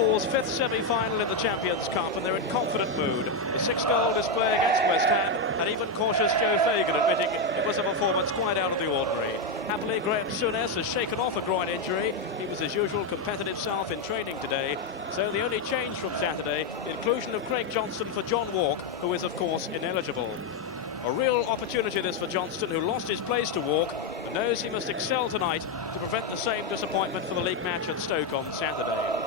Liverpool's fifth semi-final in the Champions Cup, and they're in confident mood. The 6-goal display against West Ham, and even cautious Joe Fagan admitting it was a performance quite out of the ordinary. Happily, Graham Souness has shaken off a groin injury. He was his usual competitive self in training today. So the only change from Saturday, the inclusion of Craig Johnston for John Walk, who is, of course, ineligible. A real opportunity this for Johnston, who lost his place to Walk, but knows he must excel tonight to prevent the same disappointment for the league match at Stoke on Saturday.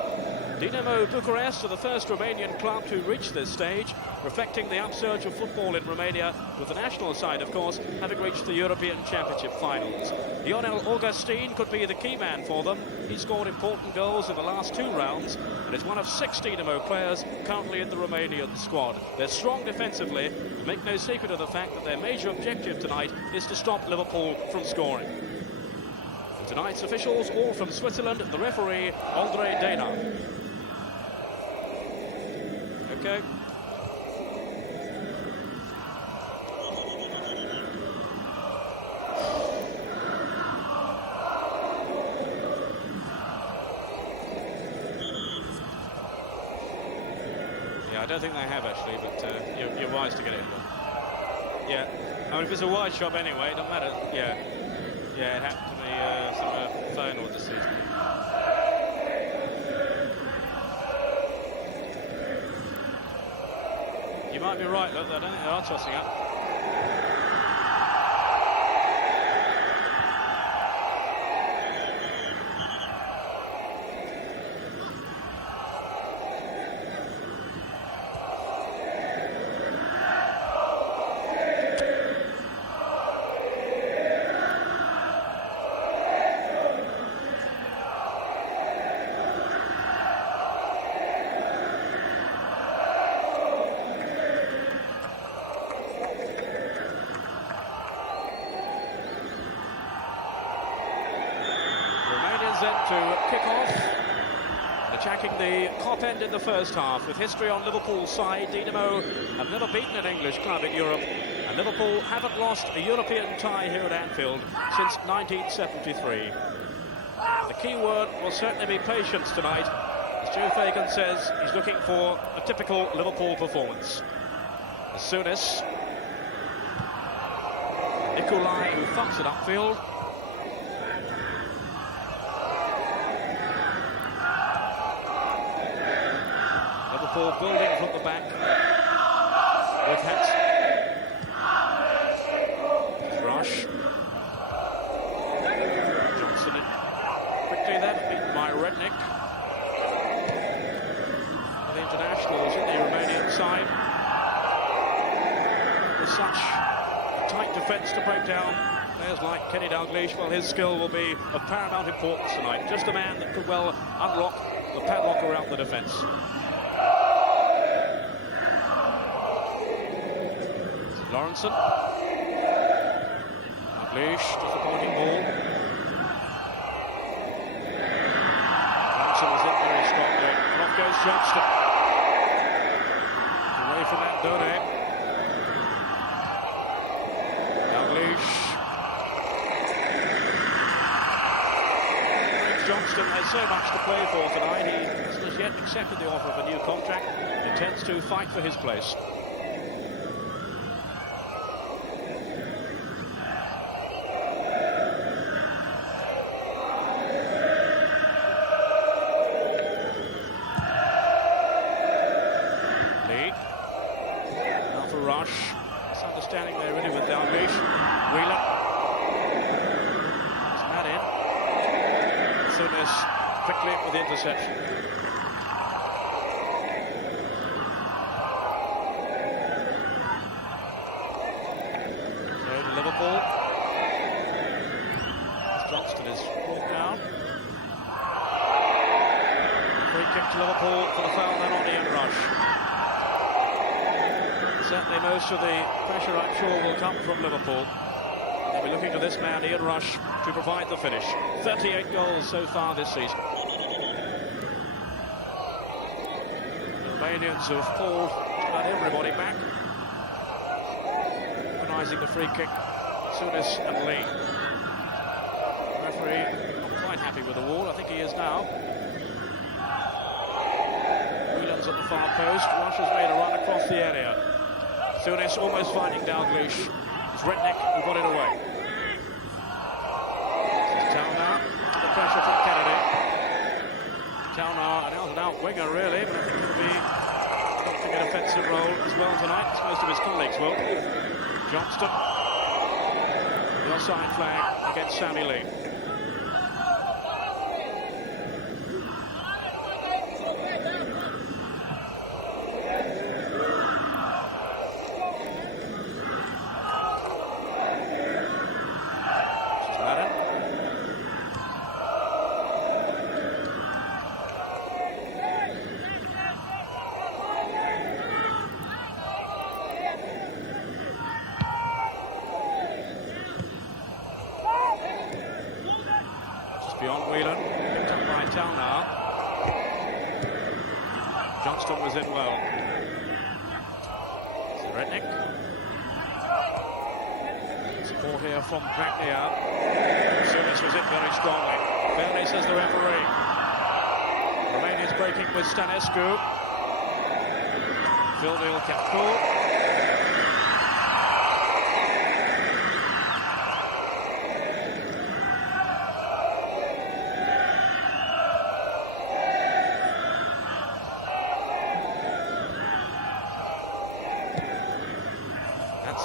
Dinamo București are the first Romanian club to reach this stage, reflecting the upsurge of football in Romania, with the national side, of course, having reached the European Championship finals. Lionel Augustin could be the key man for them. He scored important goals in the last 2 rounds and is one of 6 Dinamo players currently in the Romanian squad. They're strong defensively, and make no secret of the fact that their major objective tonight is to stop Liverpool from scoring. And tonight's officials, all from Switzerland, the referee, Andre Dana. Okay. Yeah, I don't think they have actually, but you're wise to get it in there. Yeah, I mean, if it's a wide shot anyway, it doesn't matter. Yeah, it happened to me some Feyenoord this season. You might be right, look, I don't think they are tossing up. To kick off, attacking the top end in the first half. With history on Liverpool's side, Dinamo have never beaten an English club in Europe, and Liverpool haven't lost a European tie here at Anfield since 1973. The key word will certainly be patience tonight, as Joe Fagan says he's looking for a typical Liverpool performance. As soon as Nicolai, who thumps it upfield, building from the back with Hetz. Rush. Johnson in quickly then, beaten by Redknapp. The internationals in the Romanian side. With such a tight defence to break down players like Kenny Dalglish, well, his skill will be of paramount importance tonight. Just a man that could well unlock the padlock around the defence. Lawrenson. Dalglish, disappointing ball. Lawrenson was in very strongly. And off goes Johnston. Away from that Done. Dalglish. Craig Johnston has so much to play for tonight. He hasn't as yet accepted the offer of a new contract. He intends to fight for his place. Rush, misunderstanding there really with Dalglish. Wheeler is mad in. Souness quickly with the interception. So to Liverpool. Johnston is brought down. Free kick to Liverpool for the foul then on Ian Rush. Certainly most of the pressure, I'm sure, will come from Liverpool. They'll be looking to this man, Ian Rush, to provide the finish. 38 goals so far this season. The Romanians have pulled about everybody back. Organising the free kick, Souness and Lee. Referee not quite happy with the wall, I think he is now. far post. Rush has made a run across the area. Souness almost finding Dalglish. It's Redknapp who got it away. This is Towner under pressure from Kennedy. Towner, an out-and-out winger really, but I think he'll be adopting an offensive role as well tonight, as most of his colleagues will. Johnston, the offside flag against Sammy Lee. Beyond Whelan, picked up by Towner. Johnston was in well. Redknapp. Support here from Bracknell. Souness was in very strongly. Fairly, says the referee. Romania's breaking with Stanescu. Phil Neal kept cool.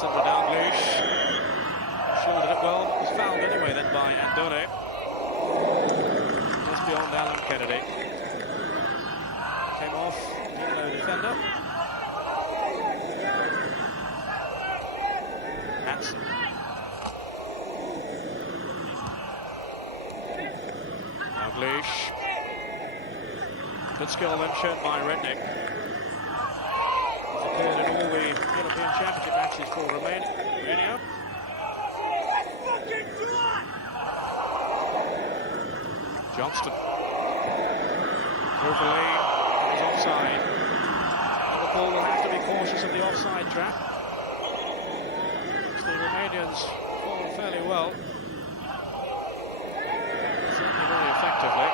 Under Dalglish. Shielded it well, but was fouled anyway then by Andone. Just beyond Alan Kennedy. Came off, Dinamo defender. Hansen. Dalglish. Good skill then shown by Redknapp. Appeared in all the European Championship matches for Romania. Johnston. Through for Lee. He's offside. Liverpool will have to be cautious of the offside trap. The Romanians fall fairly well. Certainly very effectively.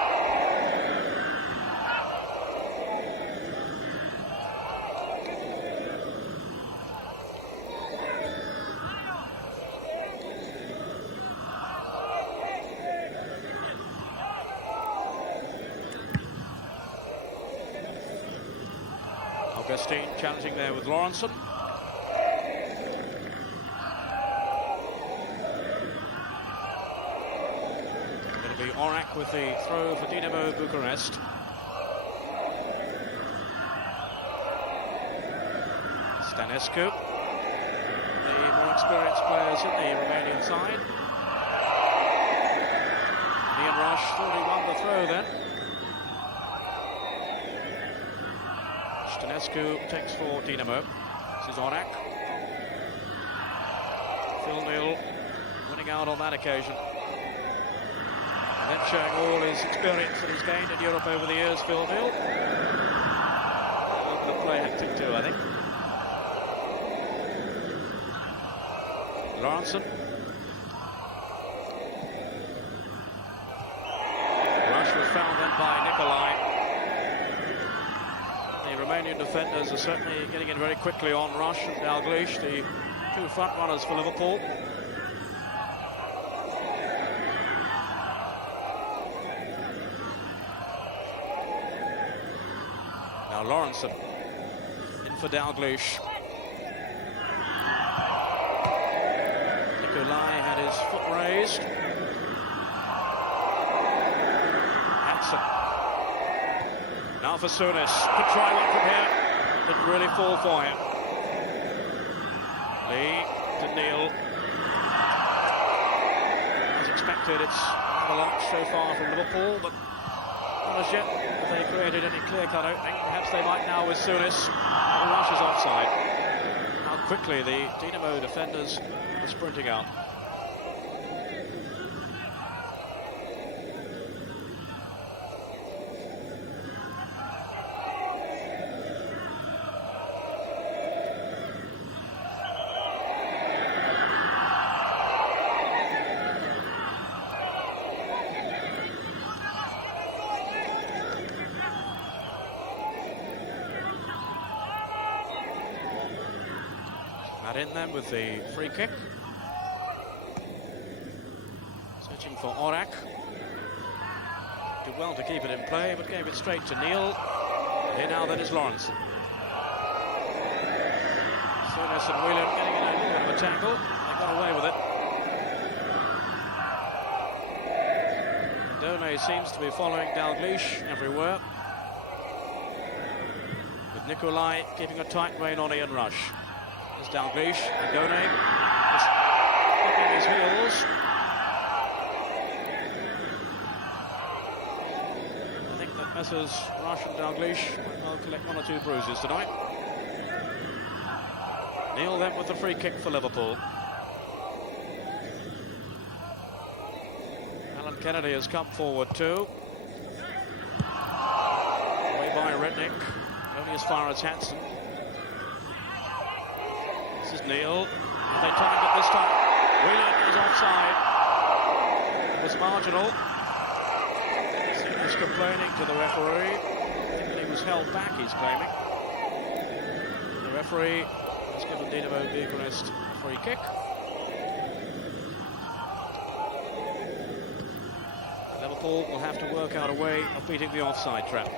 Augustine challenging there with Lawrenson. It'll be Orak with the throw for Dinamo Bucharest. Stanescu, the more experienced players in the Romanian side. Ian Rush thought he won the throw then. Stanescu takes for Dinamo. This is Orak. Phil Neal winning out on that occasion. And then showing all his experience that he's gained in Europe over the years, Phil Neal. Over the play hectic too, I think. Lawrenson. Rush was found then by Nicolai. The Romanian defenders are certainly getting in very quickly on Rush and Dalglish, the two front runners for Liverpool. Now Lawrenson in for Dalglish. Nicolai had his foot raised. Hansen. Now for Souness. Could try one from here. Didn't really fall for him. Lee to Neal. As expected, it's avalanche so far from Liverpool, but not as yet have they created any clear-cut opening. Perhaps they might now with Souness. The Rush is offside. How quickly the Dinamo defenders are sprinting out. Had in then with the free kick. Searching for Orak. Did well to keep it in play, but gave it straight to Neil. Here now then is Lawrence. Souness and Whelan getting in a little bit of a tangle. They got away with it. Done seems to be following Dalglish everywhere. With Nikolai keeping a tight rein on Ian Rush. There's Dalglish and Done just kicking his heels. I think that Messrs Rush and Dalglish might well collect one or two bruises tonight. Neil then with the free kick for Liverpool. Alan Kennedy has come forward too. Away by Redknapp, only as far as Hansen. This is Neil. Have they timed it this time? Whelan is offside. It was marginal. He's complaining to the referee. I think that he was held back, he's claiming. The referee has given Dinamo București a free kick. And Liverpool will have to work out a way of beating the offside trap.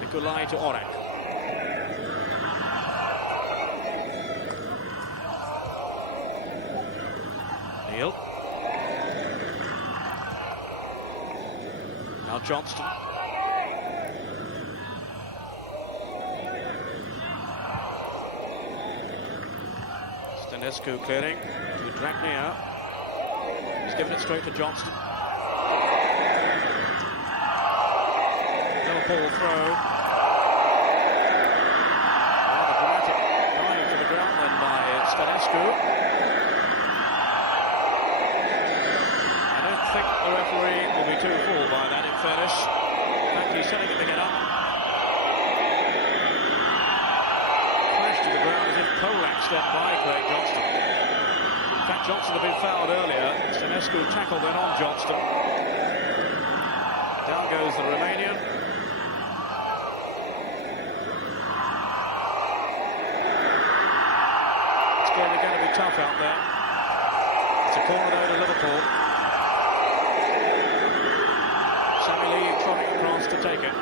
Nikolai to Orak. Neil. Now Johnston. Stanescu clearing to Dragnear. He's given it straight to Johnston. No ball throw. Rather dramatic dive to the ground then by Stanescu. I don't think the referee will be too fooled by that, in fairness. In fact, he's telling it to get up. Crashed to the ground as if Polak stepped by Craig Johnston. In fact, Johnston had been fouled earlier. Stanescu tackled then on Johnston. Down goes the Romanian. It's going to be tough out there. It's a corner though to Liverpool. Trotting across to take it.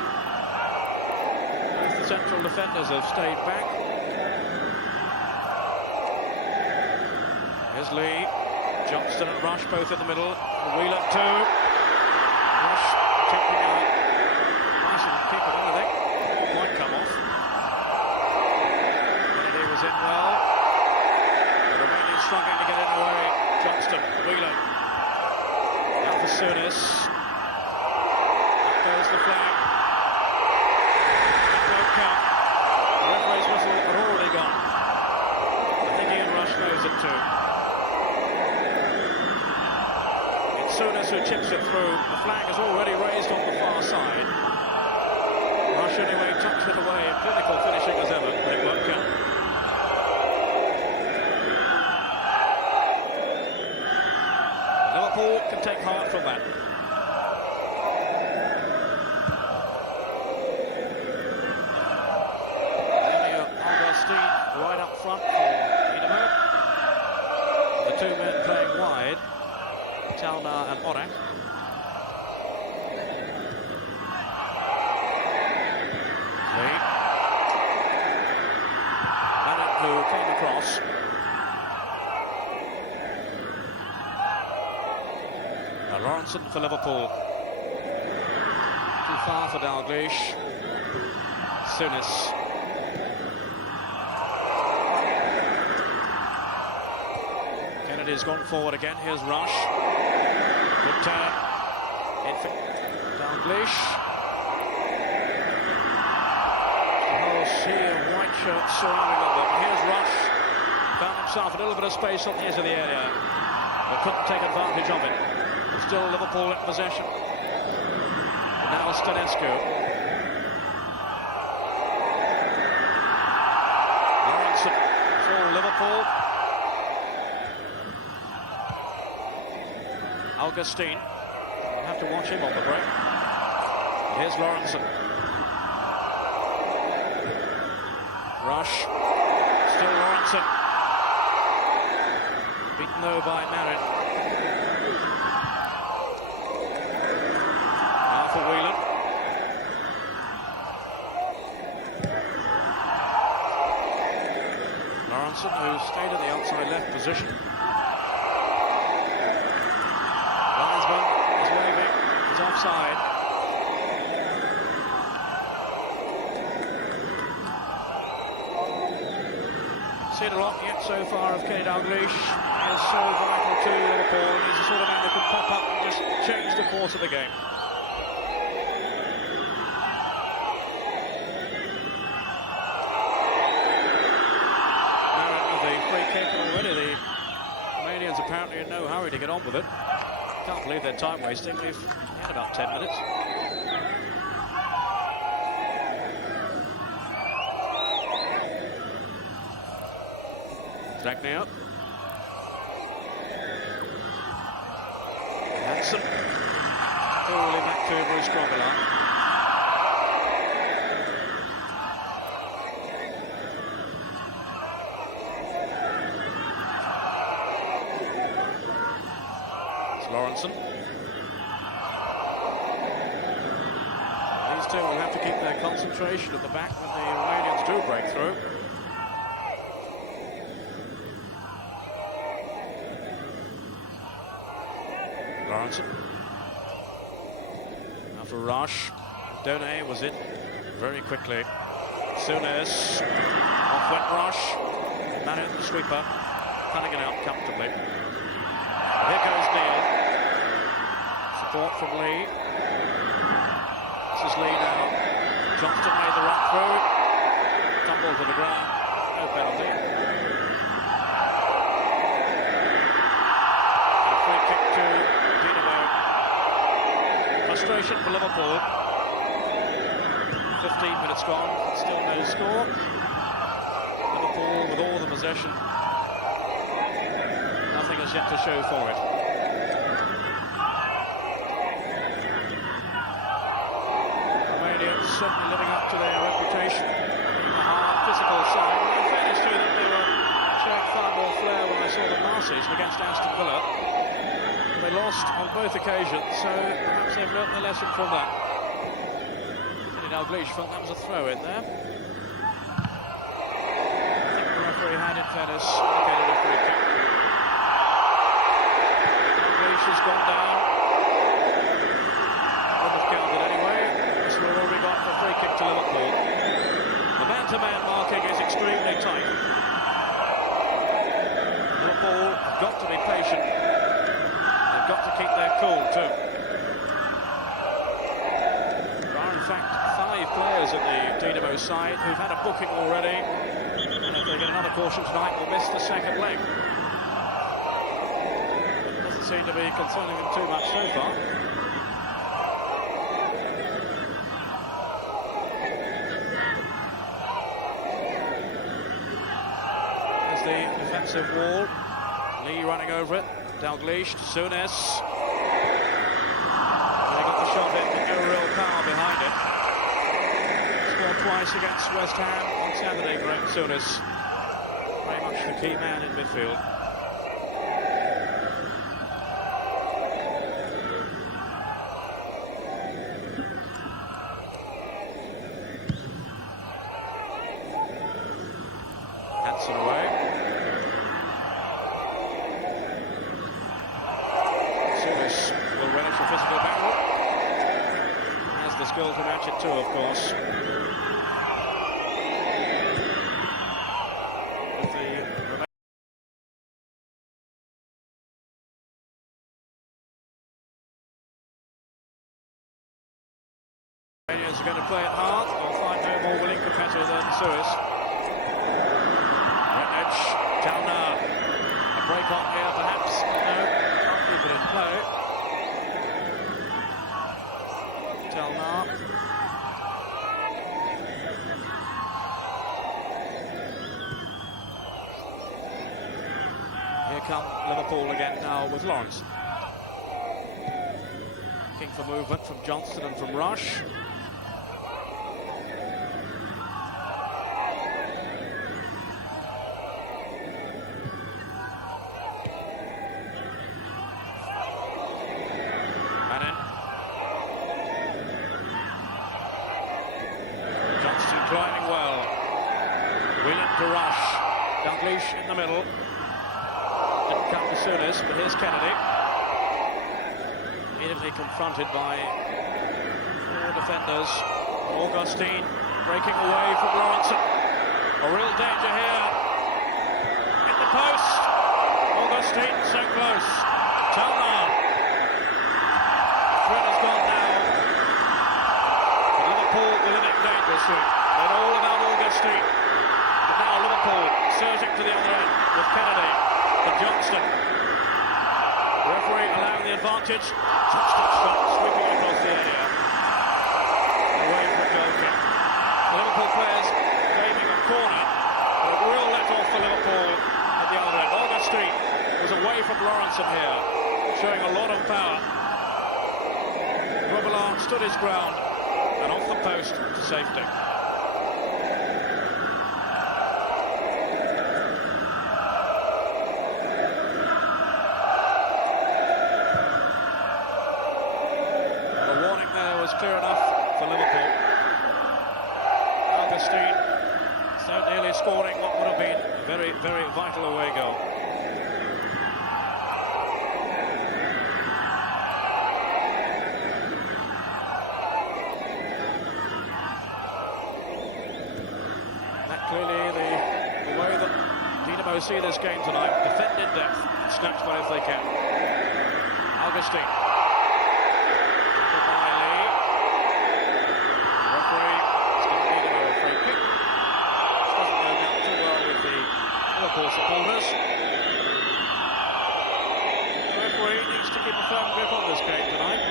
Both the central defenders have stayed back. Here's Lee, Johnston and Rush both in the middle. Whelan too. Rush taking a nice and kick of anything. Might come off. Kennedy was in well. The Romanian struggling to get in the way. Johnston, Whelan. Now for Souness. Goes the flag. No count. The referee's whistle had already gone. I think Ian Rush knows it too. It's Souness who chips it through. The flag is already raised on the far side. Rush anyway tucks it away in clinical finishing as ever, but it won't count. Liverpool can take heart from that. Right up front for Dinamo. The two men playing wide, Talna and Orak. Lee. Manek who came across. Now Lawrenson for Liverpool. Too far for Dalglish. Souness. Kennedy's gone forward again. Here's Rush. Good turn. In for Dalglish. The whole sea of white shirts surrounding them. Here's Rush. Found himself a little bit of space on the edge of the area, but couldn't take advantage of it. Still Liverpool in possession. And now Stanescu. Lawrenson for Liverpool. Augustine. We'll have to watch him on the break. Here's Lawrenson. Rush. Still Lawrenson. Beaten though by Marin. Now for Whelan. Lawrenson, who stayed in the outside left position. Linesman is waving, is offside. Seen a lot yet so far of Kenny Dalglish. He is so vital to Liverpool, and he's the sort of man that could pop up and just change the course of the game. Marin with the free kick already. The Romanians apparently in no hurry to get on with it. Can't believe they're time wasting. We've had about 10 minutes. Dragneer. Hansen. Fully back to Bruce Grobbelaar. It's Lawrenson. These two will have to keep their concentration at the back when the Romanians do break through. Lawrenson. Now for Rush. Donay was in very quickly. Souness. Off went Rush. Marin, the sweeper, cutting it out comfortably. But here goes Neil. Support from Lee. This is Lee now. Johnston made the run through. Tumbled to the ground. No penalty. And a free kick to Dinamo. Frustration for Liverpool. 15 minutes gone, still no score. Liverpool with all the possession. Nothing has yet to show for it. Romanians certainly living up to their reputation, being a hard physical side. In fairness to them, they were showing far more flair when I saw them last season against Aston Villa. They lost on both occasions, so perhaps they've learnt their lesson from that. Kenny Dalglish felt that was a throw in there. I think the referee had, in fairness, indicated a free kick. Dalglish has gone down. Wouldn't have counted anyway. This will already got the free kick to Liverpool. The man-to-man marking is extremely tight. Liverpool have got to be patient. Got to keep their cool too. There are in fact 5 players in the Dinamo side who've had a booking already, and if they get another caution tonight will miss the second leg. But it doesn't seem to be concerning them too much so far. There's the defensive wall. Lee running over it. Dalglish, Souness. They got the shot in with no real power behind it. Scored twice against West Ham on Saturday, Graham Souness. Very much the key man in midfield. Hansen away. Will relish a physical battle. Has the skill to match it too, of course. With the Romanians are going to play it hard. They'll find no more willing competitor than Suez. Retnich, Chalna. A break on here, perhaps. No, can't keep it in play. Chalna. Here come Liverpool again now with Lawrence. Looking for movement from Johnston and from Rush. Anfield. Didn't come as soon as, but here's Kennedy. Immediately confronted by four defenders. Augustine breaking away from Lawrence. A real danger here. In the post. Augustine so close. Chalmar. Threat has gone now. But Liverpool will in it dangerously. They're all about Augustine. But now Liverpool surging to the other end with Kennedy to Johnston. The referee allowing the advantage. Johnston's shot sweeping across the area. Away from the goal kick. The Liverpool players aiming a corner, but a real let off for Liverpool at the other end. Augustine was away from Lawrence here, showing a lot of power. Robillard stood his ground and off the post to safety. The warning there was clear enough for Liverpool. Augustine so nearly scoring what would have been a very, very vital away goal. That clearly the way that Dinamo see this game tonight, defend in depth and snatch one if they can. Augustine. Liverpool supporters. The referee needs to keep a firm grip on this game tonight.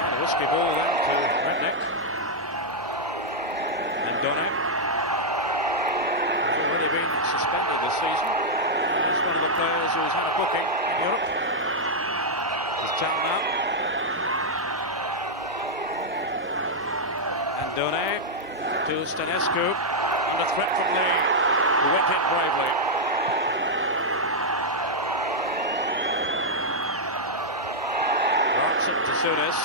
A risky ball then to Redknapp. And Donnet. Been suspended this season. He's one of the players who's had a booking in Europe. It's Chalmar. And Donnet to Stanescu. Under threat from Lee, who went in bravely. Ransom to Souness.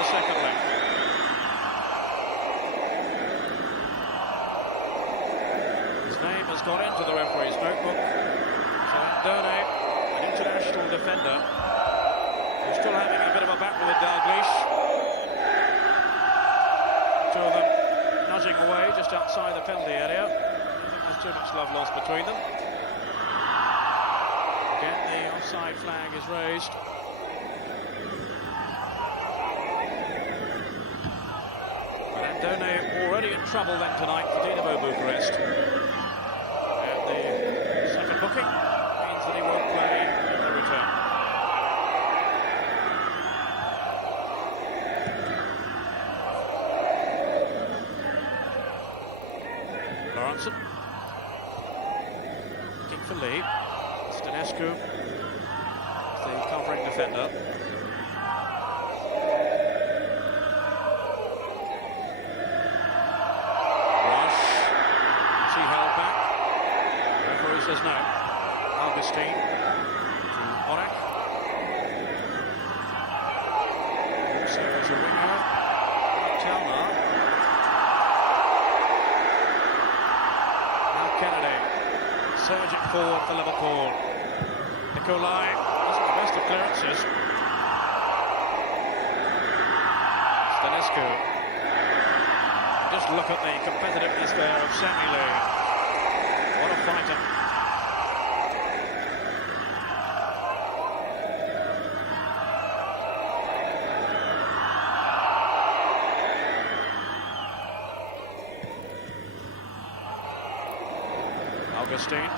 The second leg. His name has got into the referee's notebook. So Donnet, an international defender, who's still having a bit of a battle with Dalglish. Two of them nudging away just outside the penalty area. I don't think there's too much love lost between them. Again, the offside flag is raised. Donnet already in trouble then tonight for Dinamo Bucharest. And the second booking means that he won't play in the return. Lawrence. Looking for Lee. Stanescu, the covering defender. Says no. Augustine to Orak. Also as a winger, Chalmar. Now Kennedy surging forward for Liverpool. Nicolai wasn't the best of clearances. Stanescu. Just look at the competitiveness there of Sammy Lee. What a fighter. Augustine.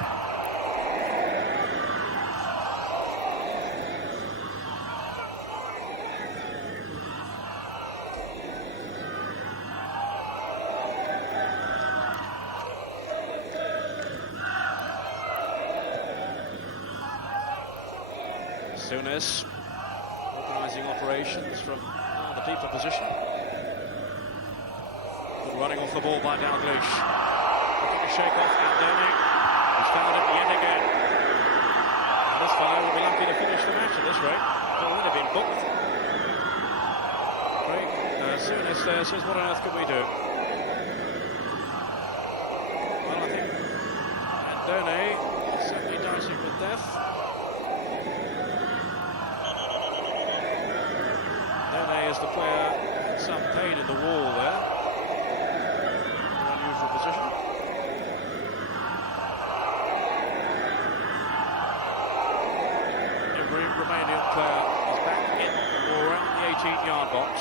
Souness organising operations from the deeper position. Good running off the ball by Dalglish. Looking to shake off Andoni, who's found it yet again. And this fellow will be lucky to finish the match at this rate. He'll already been booked. Great. Souness there says, what on earth can we do? Well, I think Andoni is certainly dicing with death. Andoni is the player in some pain in the wall there. An unusual position. Every Romanian player is back in or around the 18-yard box.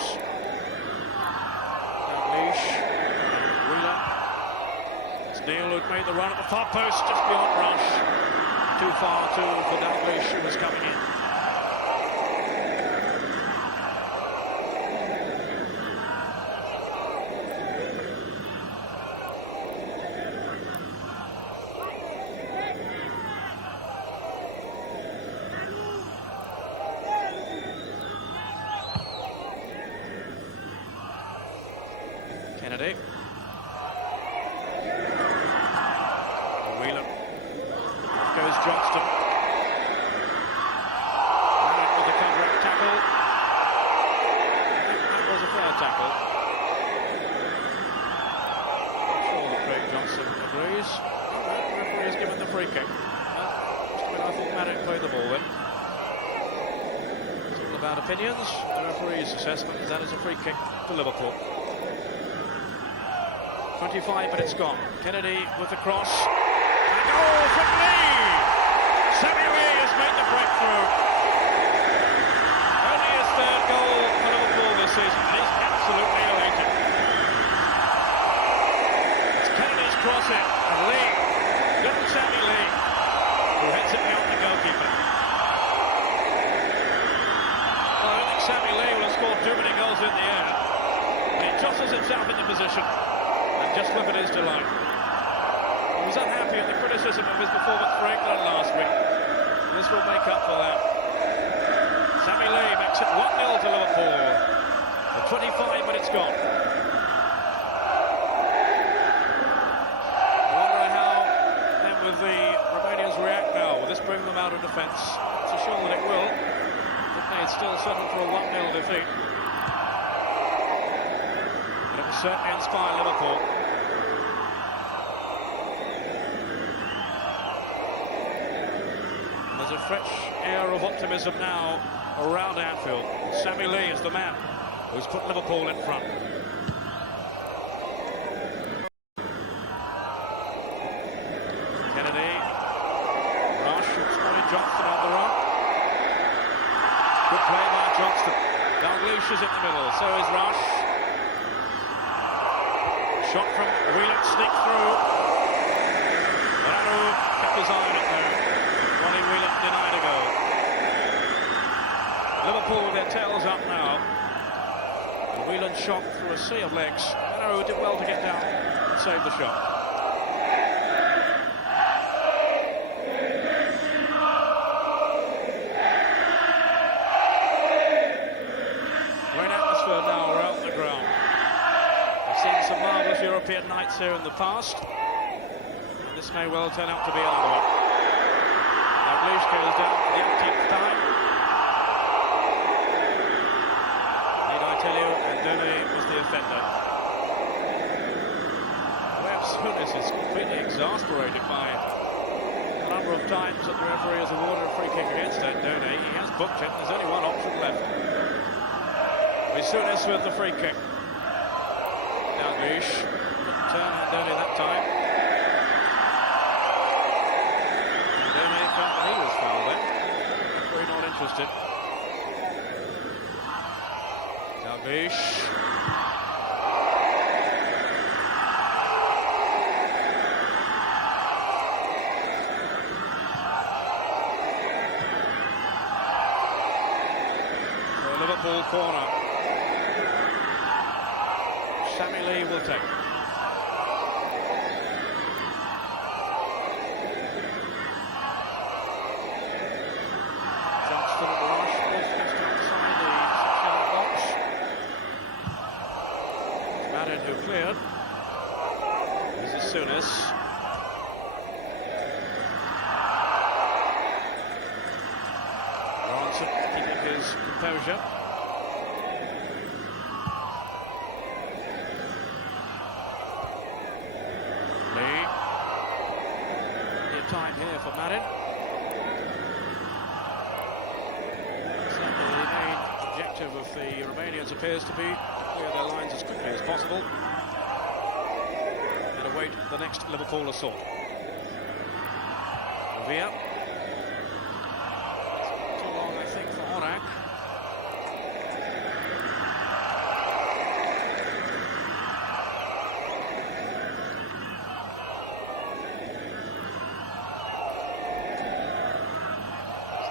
Dalglish, Wheeler. It's Neil who'd made the run at the far post, just beyond Rush. Too far for Dalglish, who was coming in. Kennedy. Wheeler. Off goes Johnston. Running with the cover-up tackle. I think that was a fair tackle. I'm sure that Craig Johnson agrees. The referee has given the free kick. I thought Maddock played the ball then. It's all about opinions. The referee's assessment is that is a free kick to Liverpool. 25 minutes gone. Kennedy with the cross. And a goal from Lee! Sammy Lee has made the breakthrough. Only his third goal for Liverpool this season. And he's absolutely elated. It's Kennedy's cross in. And Lee, little Sammy Lee, who heads it beyond the goalkeeper. Well, I don't think Sammy Lee will have scored too many goals in the air. But he jostles himself into position. Just look at his delight. He was unhappy at the criticism of his performance for England last week. This will make up for that. Sammy Lee makes it 1-0 to Liverpool. The 25 minutes gone. I wonder how then with the Romanians react now. Will this bring them out of defence? So sure that it will. If they'd still settle for a 1-0 defeat. But it will certainly inspire Liverpool. There's a fresh air of optimism now around Anfield. Sammy Lee is the man who's put Liverpool in front. Kennedy, Rush, spotted Johnston on the run. Good play by Johnston. Dalglish is in the middle, so is Rush. Shot from Wheeler, sneak through. Dinamo kept his eye on it there. Ronnie Wheeler denied a goal. Liverpool with their tails up now. And Whelan shot through a sea of legs. Dinamo did well to get down and save the shot. Great atmosphere now around the ground. I've seen some marvellous European nights here in the past. And this may well turn out to be another one. Dalglish goes down for the 18th time. Need I tell you, Andoni was the offender. Souness is completely exasperated by the number of times that the referee has awarded a free kick against Andoni. He has booked it, there's only one option left. Souness with the free kick. Dalglish couldn't turn Andoni that time. Felt that he was fouled there. Referee not interested. Dalglish. So Liverpool corner. Sammy Lee will take. Johnston composure. Lee. Plenty of time here for Marin. Certainly the main objective of the Romanians appears to be to clear their lines as quickly as possible and await the next Liverpool assault. Via. Too long, I think, for Orak.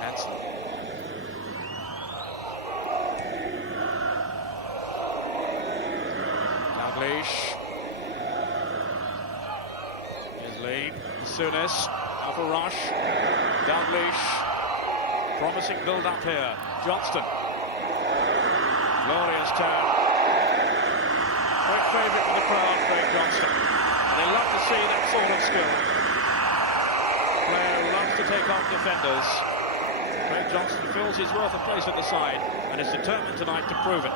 Hansen. Dalglish. Here's Lee. Souness. Alpha rush. Dalglish. Promising build up here. Johnston. Glorious turn. Great favourite for the crowd, Craig Johnston. And they love to see that sort of skill. Player who loves to take on defenders. Craig Johnston feels his worth and place at the side and is determined tonight to prove it.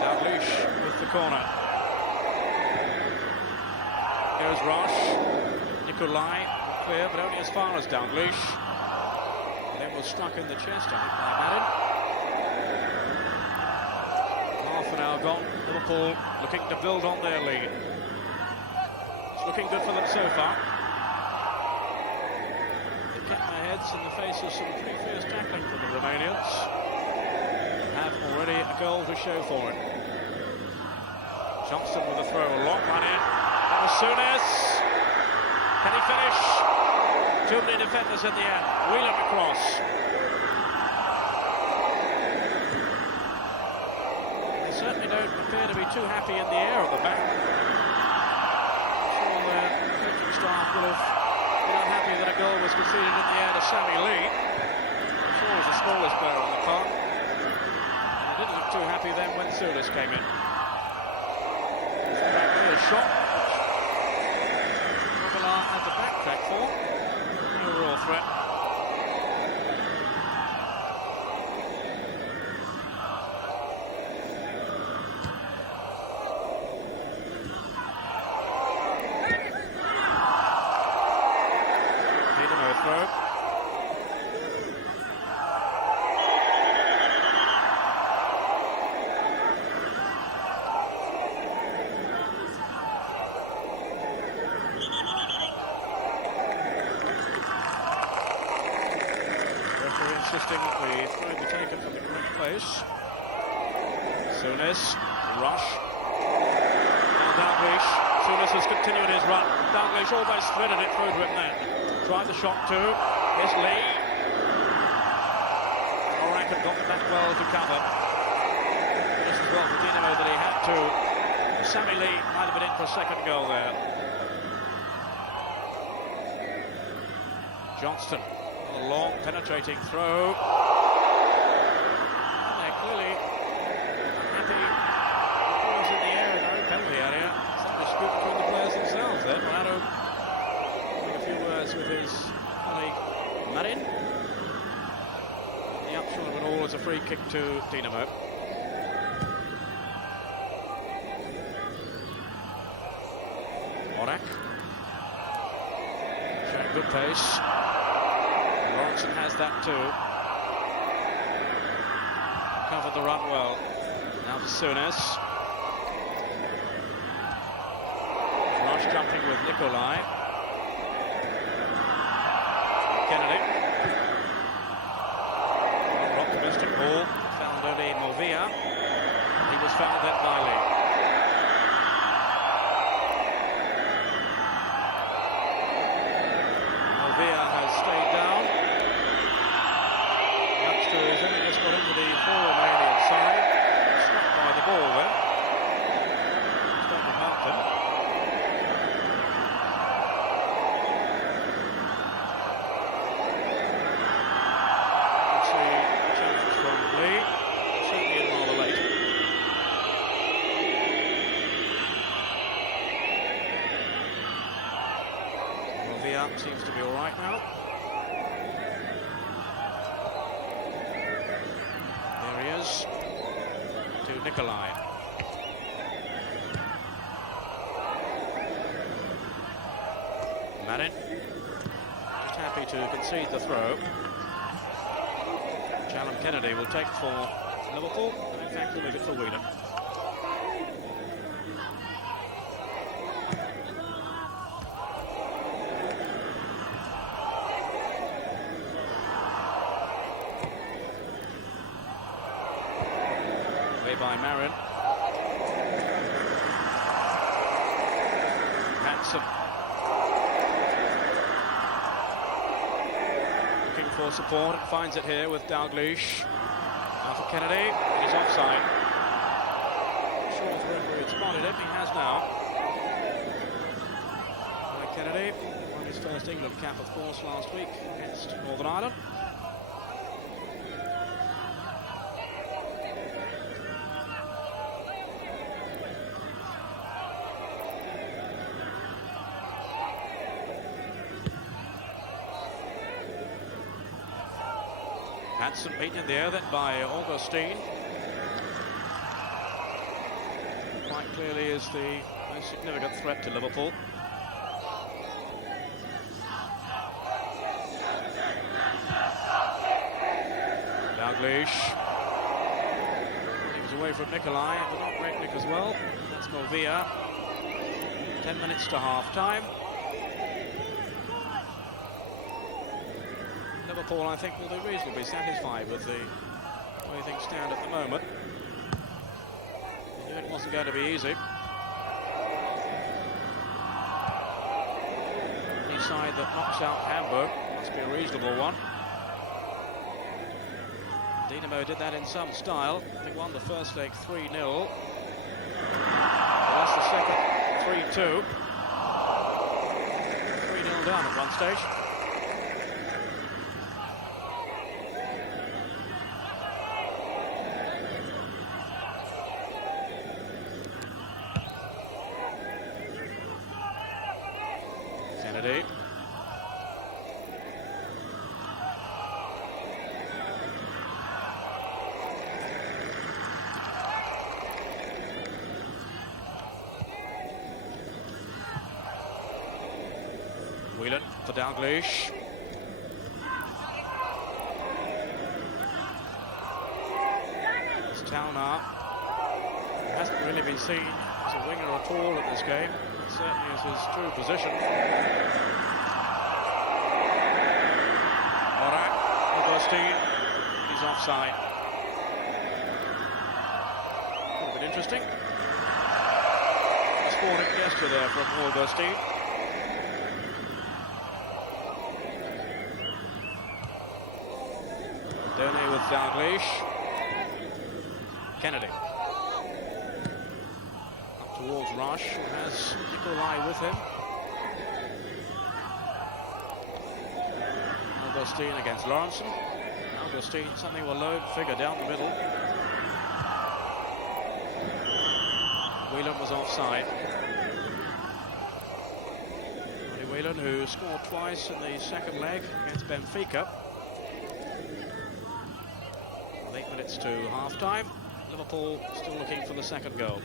Dalglish with the corner. Here's Roche. Nikolai clear, but only as far as Dalglish. Then was struck in the chest, I think, by Marin. Half an hour gone. Liverpool looking to build on their lead. It's looking good for them so far. They've kept their heads in the face of some pretty fierce tackling from the Romanians. Have already a goal to show for it. Johnston with a throw, a long run in. That was Souness. Can he finish? Too many defenders in the end. Wheeling across. They certainly don't appear to be too happy in the air at the back. I'm sure their coaching staff will have been unhappy that a goal was conceded in the air to Sammy Lee. I'm sure he's the smallest player on the park. And they didn't look too happy then when Souness came in. Back there, shot. Had to backtrack for. No real threat. Dinamo throw. Insisting that the throw be taken from the correct place. Souness, rush. Now Dalglish. Souness has continued his run. Dalglish almost threaded it through to him then. Tried the shot too. Here's Lee. Orak had gotten that well to cover. This is well for Dinamo that he had to. Sammy Lee might have been in for a second goal there. Johnston. A long penetrating throw. And they're clearly unhappy. The ball's in the air in their own penalty area. Some dispute between the players themselves there. Ronaldo having a few words with his colleague Marin. The upshot of it all is a free kick to Dinamo. Orak. Showing good pace. Has that too. Covered the run well. Now to Souness. Rush jumping with Nikolai. Kennedy. Optimistic ball. Found only Movia. He was found then by Lee. Movia has stayed down. Has only just got into the full Romanian side. Struck by the ball then. Stone to Hampton. You can see the challenge from Lee. Certainly in rather late. Yeah, seems to be all right now. There he is, to Nikolai. Marin, just happy to concede the throw. Callum Kennedy will take for Liverpool, and in fact he'll leave it for Whelan. By Marin. Hansen looking for support and finds it here with Dalglish. Now for Kennedy, it is offside. Not sure if the referee had spotted it, he has now. Kennedy won his first England cap, of course, last week against Northern Ireland. Hansen beaten in the air then by Augustine. Quite clearly is the most significant threat to Liverpool. Dalglish. He was away from Nikolai, but not Reknik as well. That's Movia. 10 minutes to half-time. Liverpool, I think, will be reasonably satisfied with the way things stand at the moment. They knew it wasn't going to be easy. Any side that knocks out Hamburg must be a reasonable one. Dinamo did that in some style. They won the first leg 3-0. They lost the second 3-2. 3-0 down at one stage. Kennedy. Whelan for Dalglish. It's Towner. Hasn't really been seen as a winger at all in this game. It certainly is his true position. Alright, Augustine. He's offside. Could have been interesting. A sporting gesture there from Augustine. Denny with Dalglish. Kennedy. Up towards Rush, who has Nikolai with him. Augustine against Lawrenson. Augustine, something of a lone figure down the middle. Whelan was offside. Whelan, who scored twice in the second leg against Benfica. 8 minutes to half-time. Liverpool still looking for the second goal.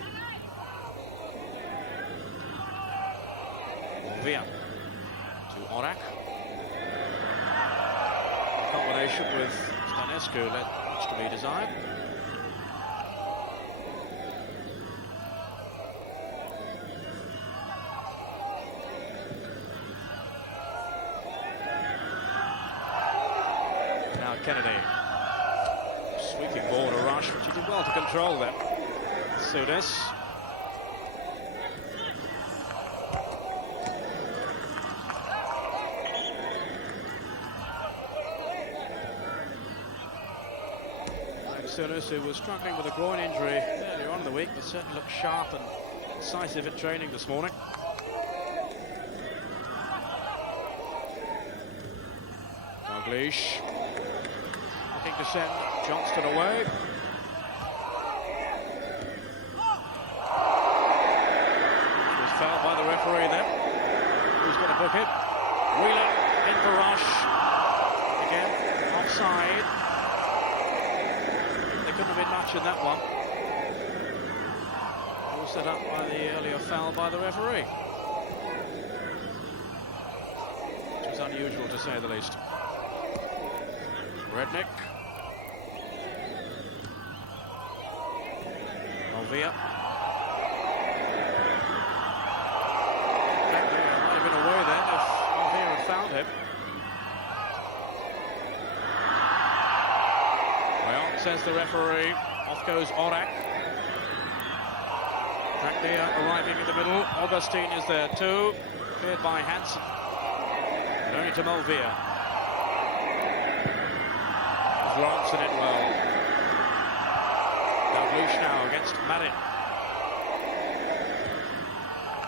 Via to Orak. Combination with Stanescu led much to be desired. Now Kennedy. Sweeping ball to Rush, which he did well to control them. Souness. Souness, who was struggling with a groin injury earlier on in the week, but certainly looked sharp and decisive in training this morning. Dalglish looking to send Johnston away. He was fouled by the referee then. Who's going to book it? Whelan in for Rush. Again, offside. There couldn't have been much in that one. All set up by the earlier foul by the referee. Which was unusual to say the least. Redknapp. Malvia. Might have been away then if Malvia had found him. Well, says the referee. Off goes Orak. Dragneer arriving in the middle. Augustine is there too. Cleared by Hansen. Going to Malvia. Lawrenson in well. Dalglish now against Marin.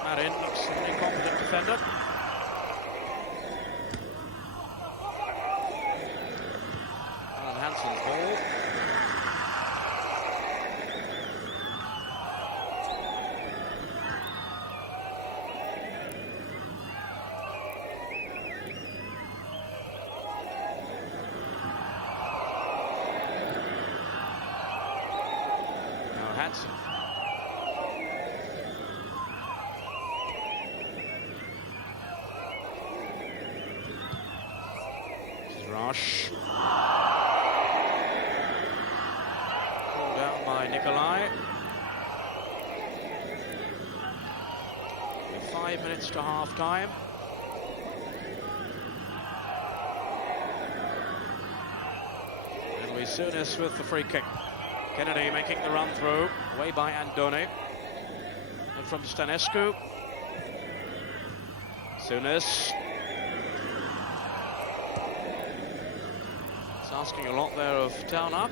Marin looks an incompetent defender. And Hansen's ball. Hansen. This is Rush. Pulled down by Nikolai. 5 minutes to half time. It'll be Souness with the free kick. Kennedy making the run through, away by Andone. And from Stanescu. Souness. It's asking a lot there of Towner.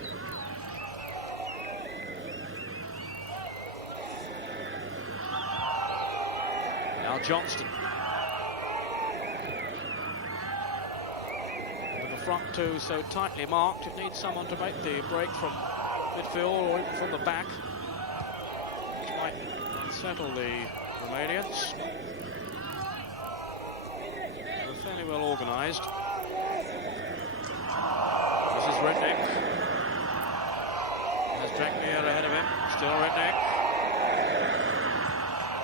Now Johnston. With the front two so tightly marked, it needs someone to make the break from midfield or even from the back, which might unsettle the Romanians. They're fairly well organised. This is Redknapp. There's Dragneer ahead of him. Still Redknapp.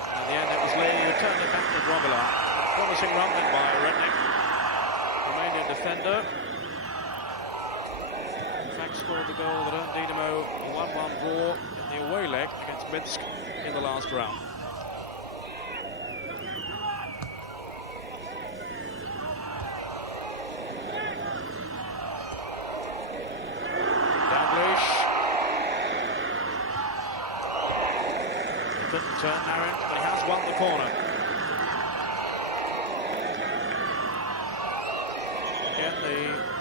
And in the end it was Lee who turned it back to Drogula. Promising run then by Redknapp. Romanian defender. Scored the goal that earned Dinamo a 1-1 draw in the away leg against Minsk in the last round. Dalglish. He couldn't turn Marin, but he has won the corner. Again, the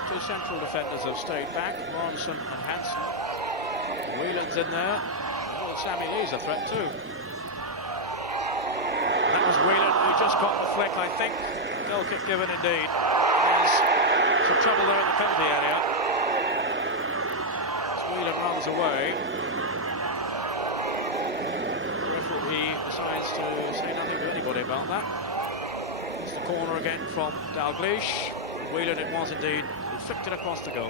two central defenders have stayed back, Lawrenson and Hansen. Whelan's in there. Oh, Sammy Lee's a threat too. That was Whelan who just got the flick, I think. Goal kick given indeed. There's some trouble there in the penalty area. As Whelan runs away. The referee decides to say nothing to anybody about that. It's the corner again from Dalglish. Whelan it was indeed. He flicked it across the goal.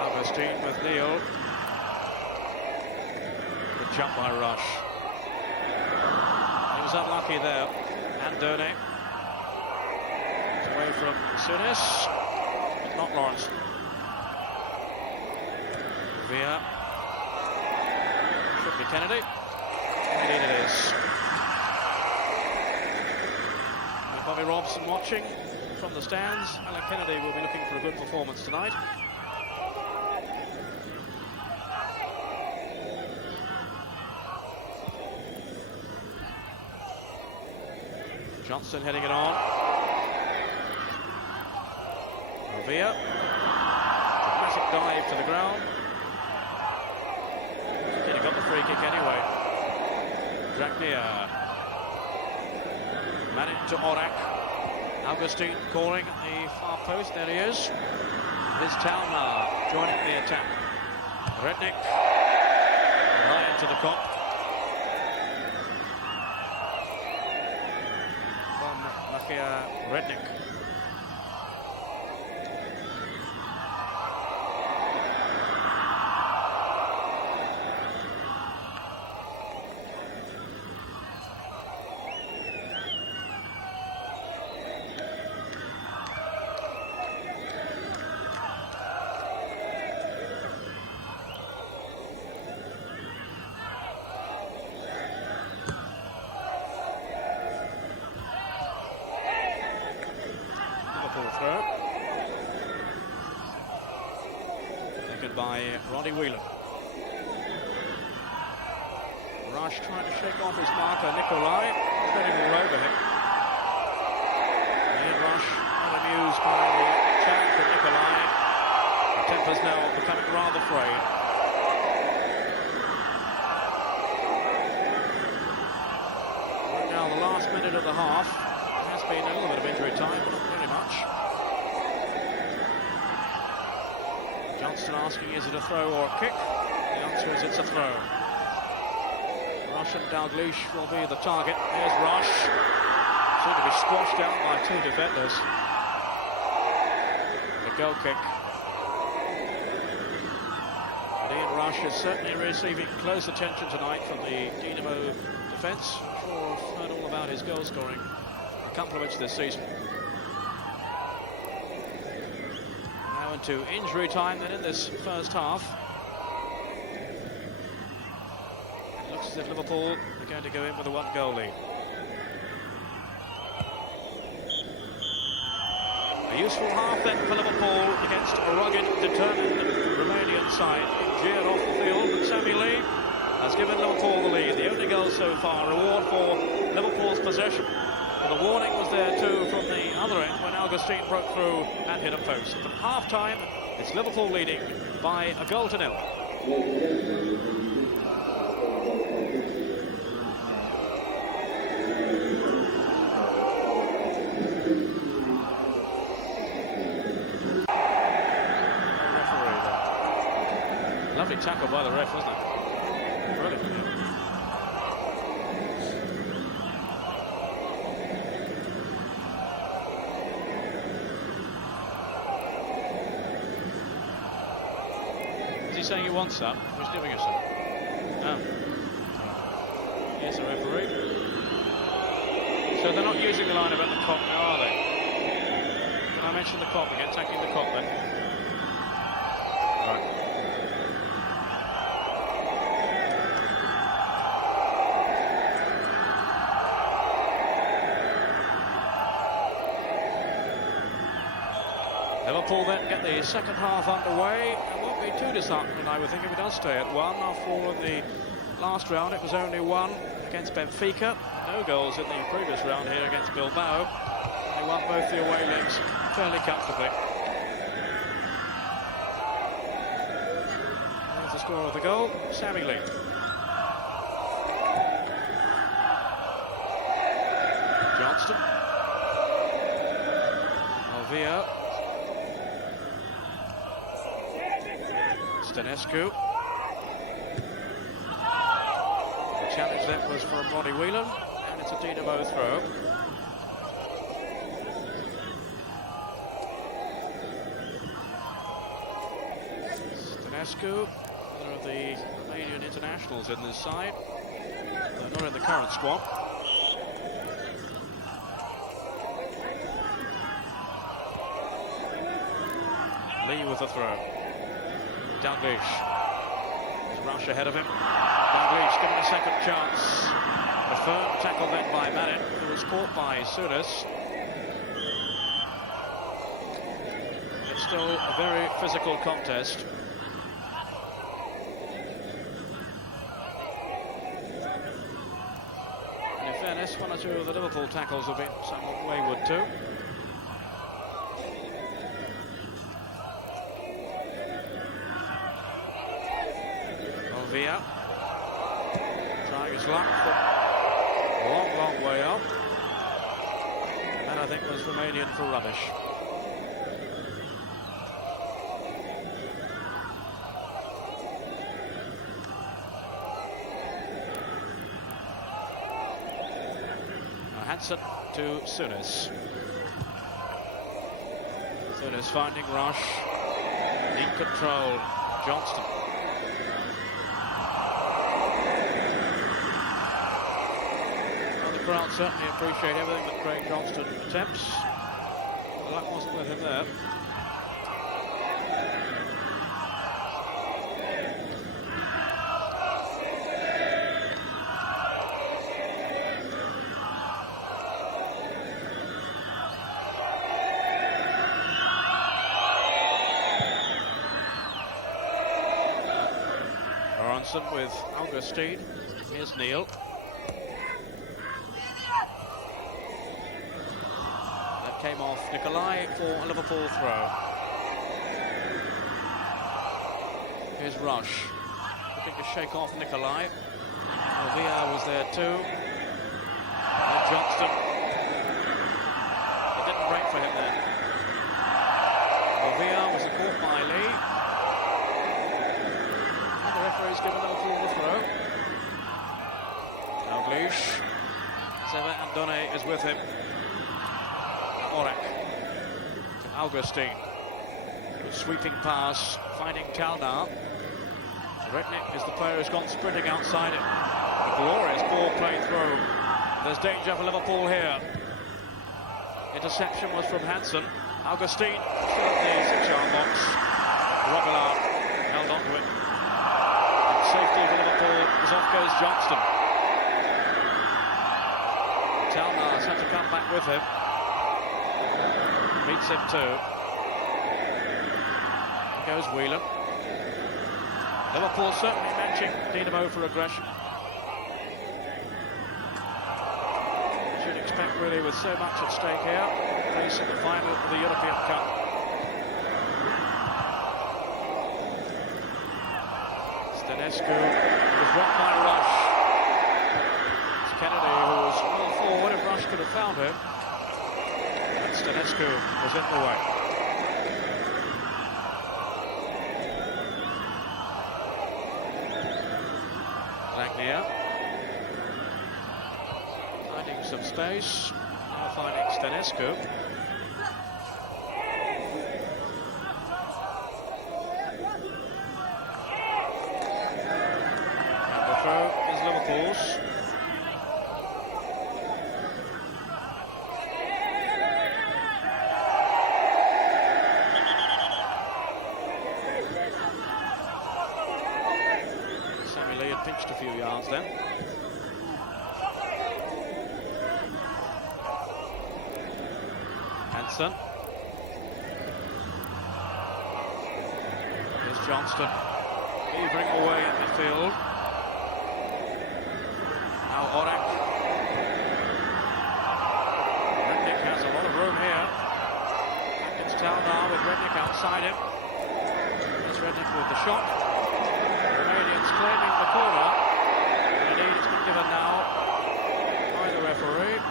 Augustine with Neil. The jump by Rush. He was unlucky there. Andone. Away from Souness, but not Lawrence. Via. Should be Kennedy. Indeed it is. With Bobby Robson watching from the stands, Alan Kennedy will be looking for a good performance tonight. Johnston heading it on. Via. Dramatic dive to the ground. He got the free kick anyway. Dragneer. Marin to Orak. Augustine calling at the far post. There he is. His Talmar joining the attack. Rednick right into the Kop. From Machia Rednick. Throw. Taken by Ronnie Whelan. Rush trying to shake off his marker, Nikolai, treading all over him. Ian Rush not amused by the challenge from Nikolai. The temper's now becoming rather frayed. Right now, the last minute of the half. There has been a little bit of injury time, but not very much. Johnston asking, is it a throw or a kick? The answer is it's a throw. Rush and Dalglish will be the target. There's Rush. Seemed to be squashed out by two defenders. The goal kick. And Ian Rush is certainly receiving close attention tonight from the Dinamo defence. I'm sure I've heard all about his goal scoring accomplishments this season. To injury time then in this first half. It looks as if Liverpool are going to go in with a one-goal lead. A useful half then for Liverpool against a rugged, determined Romanian side. Jeered off the field, but Sammy Lee has given Liverpool the lead. The only goal so far, reward for Liverpool's possession. But the warning was there too from the other end when Augustine broke through and hit a post. But at half-time, it's Liverpool leading by a goal to nil. Referee there. Lovely tackle by the ref, wasn't it? Brilliant. Is he saying he wants some? Who's giving us some? No. Here's the referee. So they're not using the line about the Kop now, are they? Can I mention the Kop again? Attacking the Kop then. Right. Liverpool then get the second half underway. It won't be too disheartening, I would think, if it does stay at one. After all, in the last round, it was only one against Benfica. No goals in the previous round here against Bilbao. They won both the away legs fairly comfortably. There's the score of the goal, Sammy Lee. Johnston. Alvia. Stanescu. The challenge then was from Ronnie Whelan, and it's a Dinamo throw. Stanescu, one of the Romanian internationals in this side. They're not in the current squad. Lee with the throw. Dalglish. There's Rush ahead of him. Dalglish given a second chance. A firm tackle then by Marin, who was caught by Sulis. It's still a very physical contest. And in fairness, one or two of the Liverpool tackles have been somewhat wayward too. Via trying his luck, but a long way up. I think was Romanian for rubbish. Hansen to Souness. Souness finding Rush. Deep control. Johnston. Well, the crowd certainly appreciate everything that Craig Johnston attempts. The luck wasn't with him there. With Augustine. Here's Neil. That came off Nikolai for a Liverpool throw. Here's Rush. Looking to shake off Nikolai. Villa was there too. And Johnston. It didn't break for him then. Villa was caught by Lee. Referee's given Liverpool the throw. Dalglish. Seve Andone is with him. Orak to Augustine. Good sweeping pass, finding Talnar. Redknapp is the player who's gone sprinting outside it. A glorious ball played through. There's danger for Liverpool here. Interception was from Hansen. Augustine still in the 6-yard box. Robillard held on to it. Safety for Liverpool, as off goes Johnston. Talmar's had to come back with him. Beats him too. There goes Whelan. Liverpool certainly matching Dinamo for aggression. You should expect really with so much at stake here, facing the final of the European Cup. Stanescu was rocked by Rush. It's Kennedy who was well forward if Rush could have found him. And Stanescu was in the way. Langnier finding some space. Now finding Stanescu. Is Liverpool's. Sammy Lee had pinched a few yards then. Hansen. Here's Johnston. Beavering away in midfield. Orak. Redknapp has a lot of room here. It's Talnar with Redknapp outside him. It's Redknapp with the shot. The Romanians claiming the corner. And indeed it's been given now by the referee.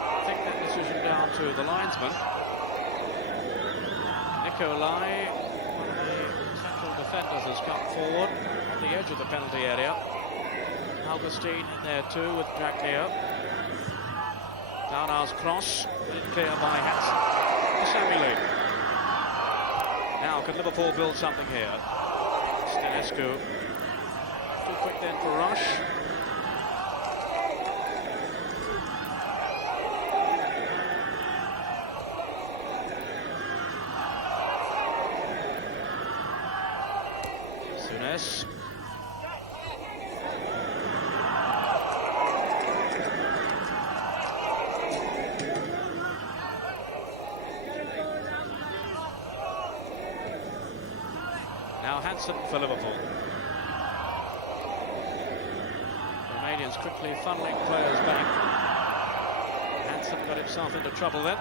I think that decision down to the linesman. Nikolai, one of the central defenders, has come forward. The edge of the penalty area. Augustine in there too with Dragneer. Talnar's cross, clear by Hansen. Sammy Lee. Now can Liverpool build something here? Stanescu. Too quick then for Rush. Souness. Now Hansen for Liverpool. Romanians quickly funneling players back. Hansen got himself into trouble then.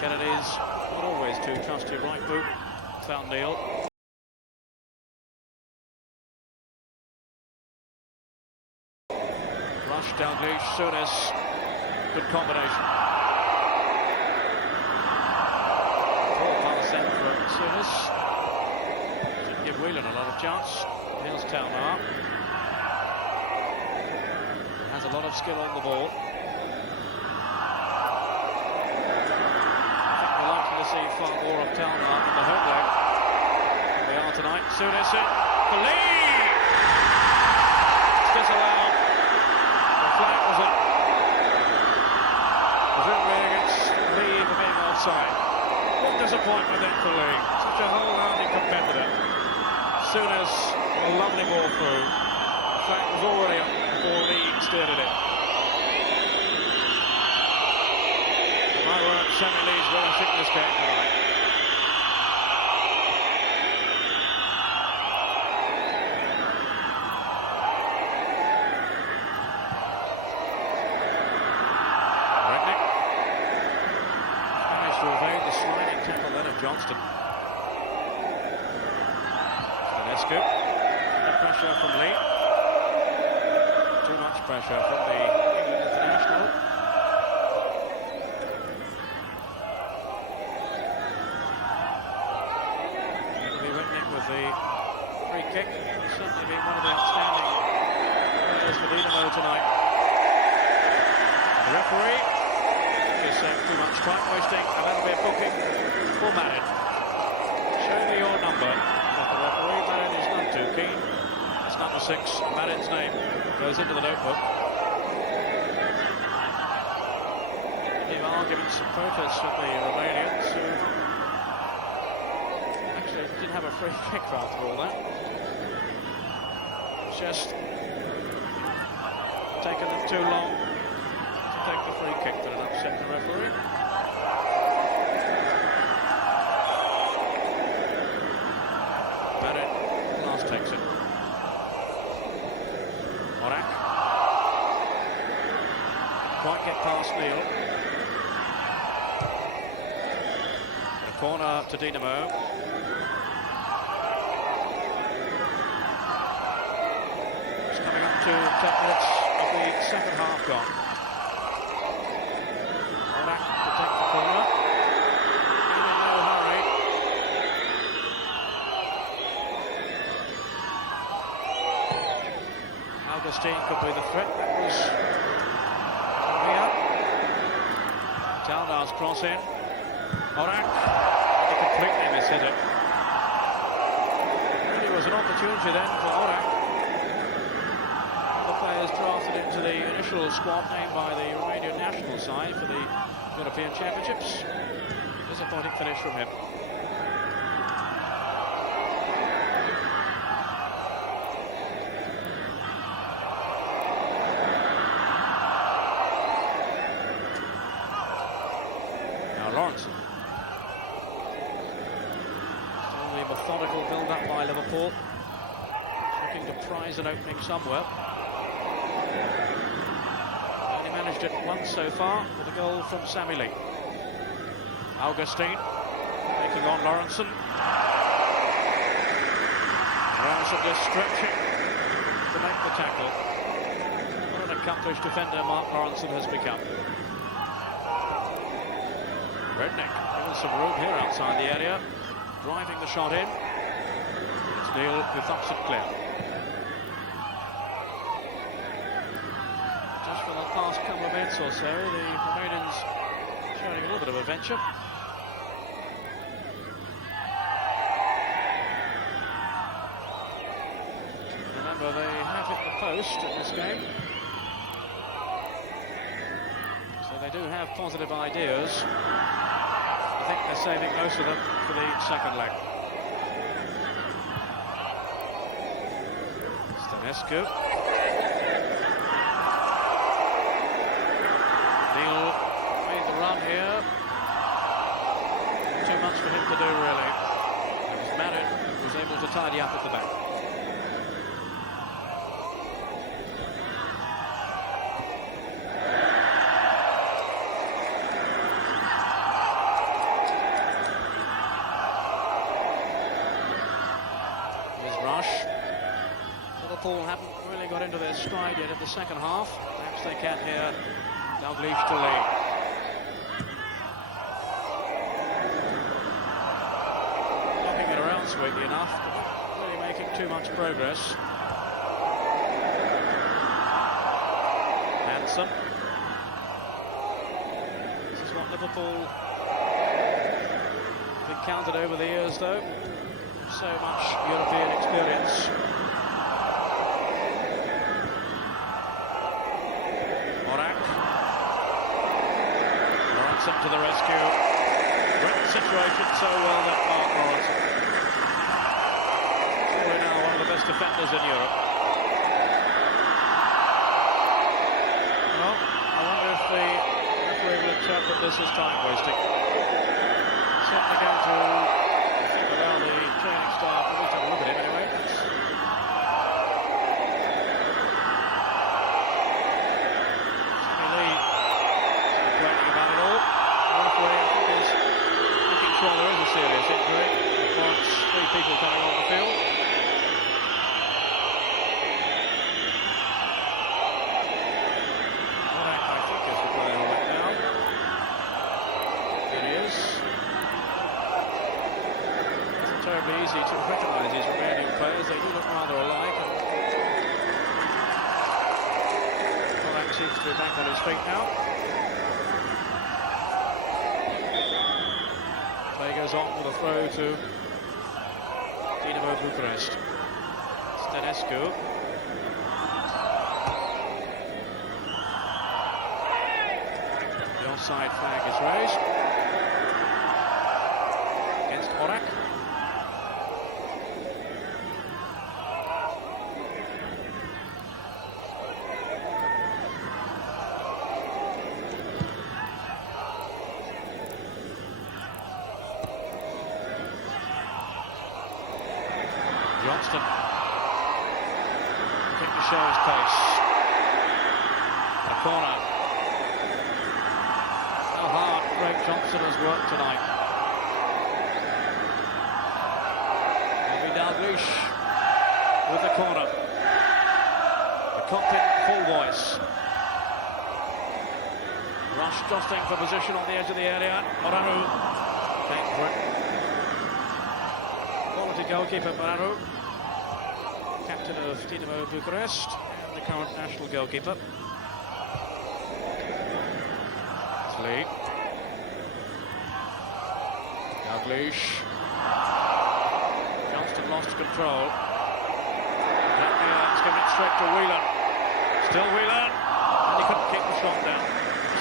Kennedy's not always too trusty right boot. Found Neil. Roche, Dalglish, Souness. Good combination. Full pass in from Souness. Didn't give Whelan a lot of chance. Here's Talmar. Has a lot of skill on the ball. I think we're likely to see far more of Talmar in the home leg than we are tonight. Souness in for Lee! It's disallowed. The flag was up. Presumably against Lee for being offside. What disappointment then for Lee. Such a wholehearted competitor. Souness, a lovely ball through. The flag was already up before Lee steered it in. My word, Sammy Lee's relishing this game tonight. Redknapp managed to evade the sliding tackle then of Johnston. Stanescu, no pressure from Lee. Too much pressure from the England international. With the free kick, he's certainly been one of the outstanding players for Dinamo tonight. The referee is too much time wasting, and that'll be a booking for Marin. Show me your number. But the referee, Marin is none too keen. That's number 6. Marin's name goes into the notebook. There are giving some protests from the Romanians who didn't have a free kick after all that. Just taken them too long to take the free kick that had upset the referee. Marin last takes it. Morak. Didn't quite get past Neil. A corner to Dinamo. To 10 minutes of the second half gone. Morak to take the corner. In no hurry. Augustine could be the threat. That was here. Taldar's cross in. Morak. He completely mishit it. Really was an opportunity then for Morak. Players drafted into the initial squad named by the Romanian national side for the European Championships. Disappointing finish from him. Now Lawrenson. Still the methodical build-up by Liverpool. Looking to prize an opening somewhere. Managed it once so far with a goal from Sammy Lee. Augustine taking on Lawrenson. Lawrenson just stretching to make the tackle. What an accomplished defender Mark Lawrenson has become. Redknapp given some room here outside the area, driving the shot in. It's Neil who thumps it clear. For the past couple of minutes or so, the Romanians showing a little bit of adventure. Remember, they have hit the post in this game, so they do have positive ideas. I think they're saving most of them for the second leg. Stanescu. Neil made the run here. Too much for him to do, really. It was Marin who was able to tidy up at the back. Here's Rush. Liverpool haven't really got into their stride yet in the second half. Perhaps they can here. Dalglish to lead. Knocking it around sweetly enough, but not really making too much progress. Hansen. This is what Liverpool have encountered over the years, though. So much European experience. To the rescue. Read the situation so well that Mark Lawrence. Surely now one of the best defenders in Europe. Well, I wonder if the referee will interpret this as time wasting. Certainly going to allow the training staff at least have a look at him anyway. Well, there is a serious injury. It wants 3 people coming on the field. Orak, I think, is the player right now. There he is. It's terribly easy to recognise these remaining players. They do look rather alike. Orak seems to be back on his feet now. Play goes on with a throw to Dinamo București. Stănescu. The offside flag is raised against Orak. Johnston looking to show his pace. The corner. How hard Craig Johnson has worked tonight. Will be Dalglish with the corner. The cockpit full voice. Rush jostling for position on the edge of the area. Moraru thank for it. Quality goalkeeper Moraru. Captain of Dinamo Bucharest and the current national goalkeeper. Lee. Dalglish. Johnston lost control. It's coming straight to Whelan. Still Whelan. And he couldn't keep the shot down.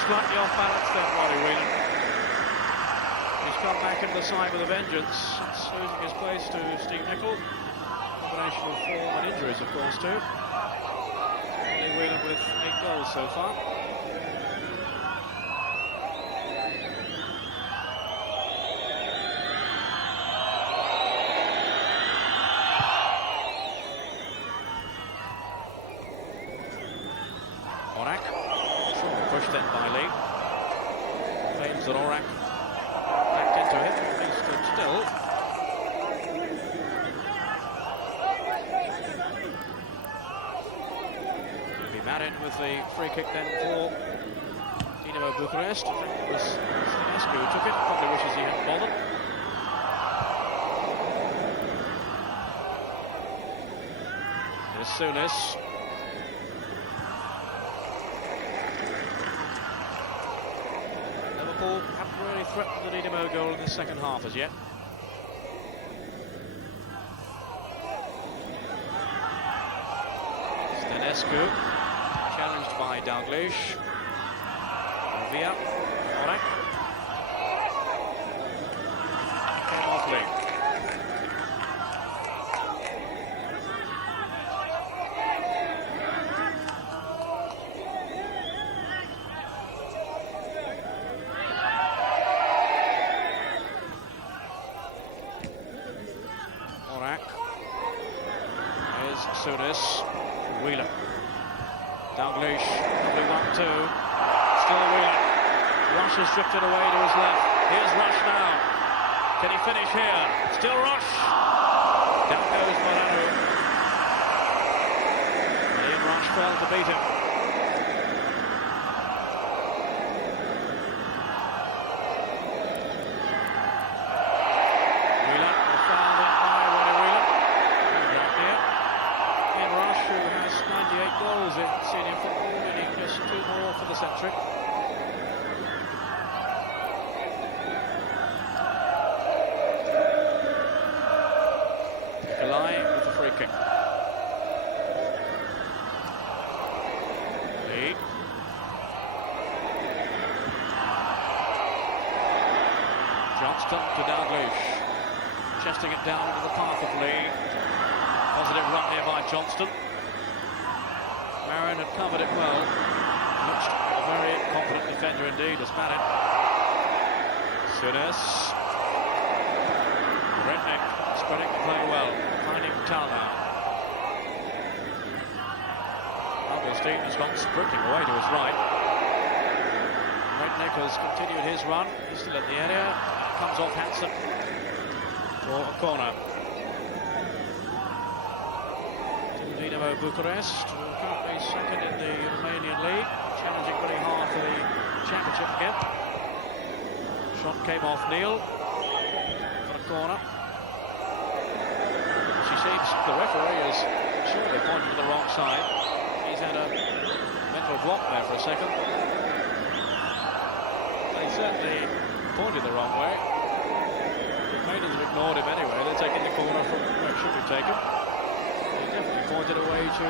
Slightly off balance then, Ronnie Whelan. He's come back into the side with a vengeance. It's losing his place to Steve Nicol. Combination of form and injuries, of course, too. Ronnie Whelan with 8 goals so far. Orak, pushed in by Lee. Claims that Orak backed into him, he stood still. He'll be Marin with the free kick then for Dinamo Bucharest. I think it was Stănescu who took it, probably wishes he hadn't bothered. There's Souness. Haven't really threatened the Dinamo goal in the second half as yet. Stănescu, challenged by Dalglish. Via Orak. Came off Lee. Souness, Whelan, Dalglish, lovely 1-2, still Whelan, Rush has drifted away to his left, here's Rush now, can he finish here, still Rush, down goes Moraru, failed to beat him. Goals in senior football, winning just 2 more for the century. Nikolai with the free kick. Lee. Johnston to Dalglish. Chesting it down into the path of Lee. Positive run here by Johnston. Marin had covered it well. Looks a very confident defender indeed, as Marin. Sunes. Redneck spreading the play well, finding Talma. Augustine has gone sprinting away to his right. Redneck has continued his run. He's still in the area. Comes off Hansen for a corner. Dinamo București, currently second in the Romanian league, challenging very hard for the championship again. Shot came off Neil for a corner. She seems the referee has surely pointed to the wrong side. He's had a mental block there for a second. They certainly pointed the wrong way. The Romanians have ignored him anyway. They're taking the corner from where it should be taken. Definitely pointed away to the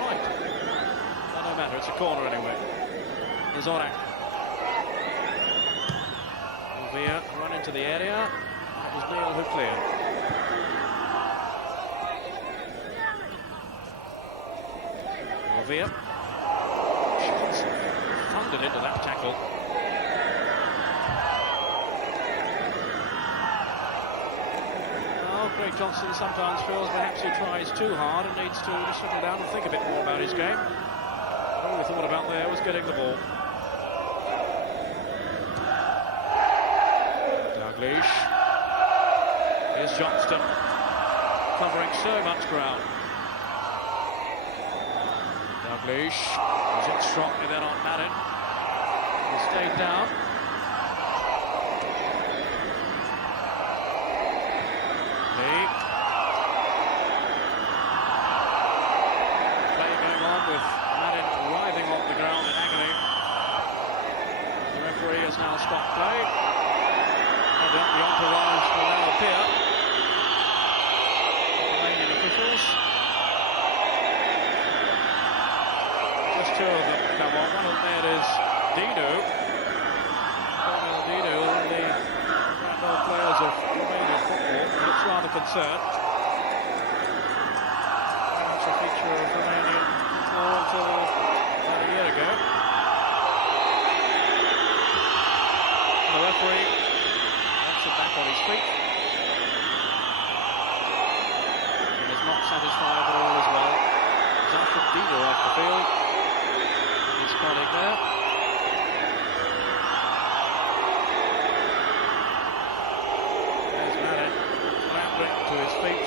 right. No matter, it's a corner anyway. Here's Orak. Via run into the area. That was Neil who cleared. Via. Thundered into that tackle. Craig Johnson sometimes feels perhaps he tries too hard and needs to just settle down and think a bit more about his game. All he thought about there was getting the ball. Dalglish. Here's Johnston, covering so much ground. Dalglish was in strongly then on Marin. He stayed down. Now stop play. No doubt the entourage will now appear. Romanian officials. Just 2 of them come on. One of them is Dinu. Dinu, one of the grand old players of Romanian football. He looks rather concerned. That's a feature of Romanian football until about a year ago. The referee wants him back on his feet. He is not satisfied that all is well. Zafir Dino off the field. His colleague there. There's Marin clambering to his feet.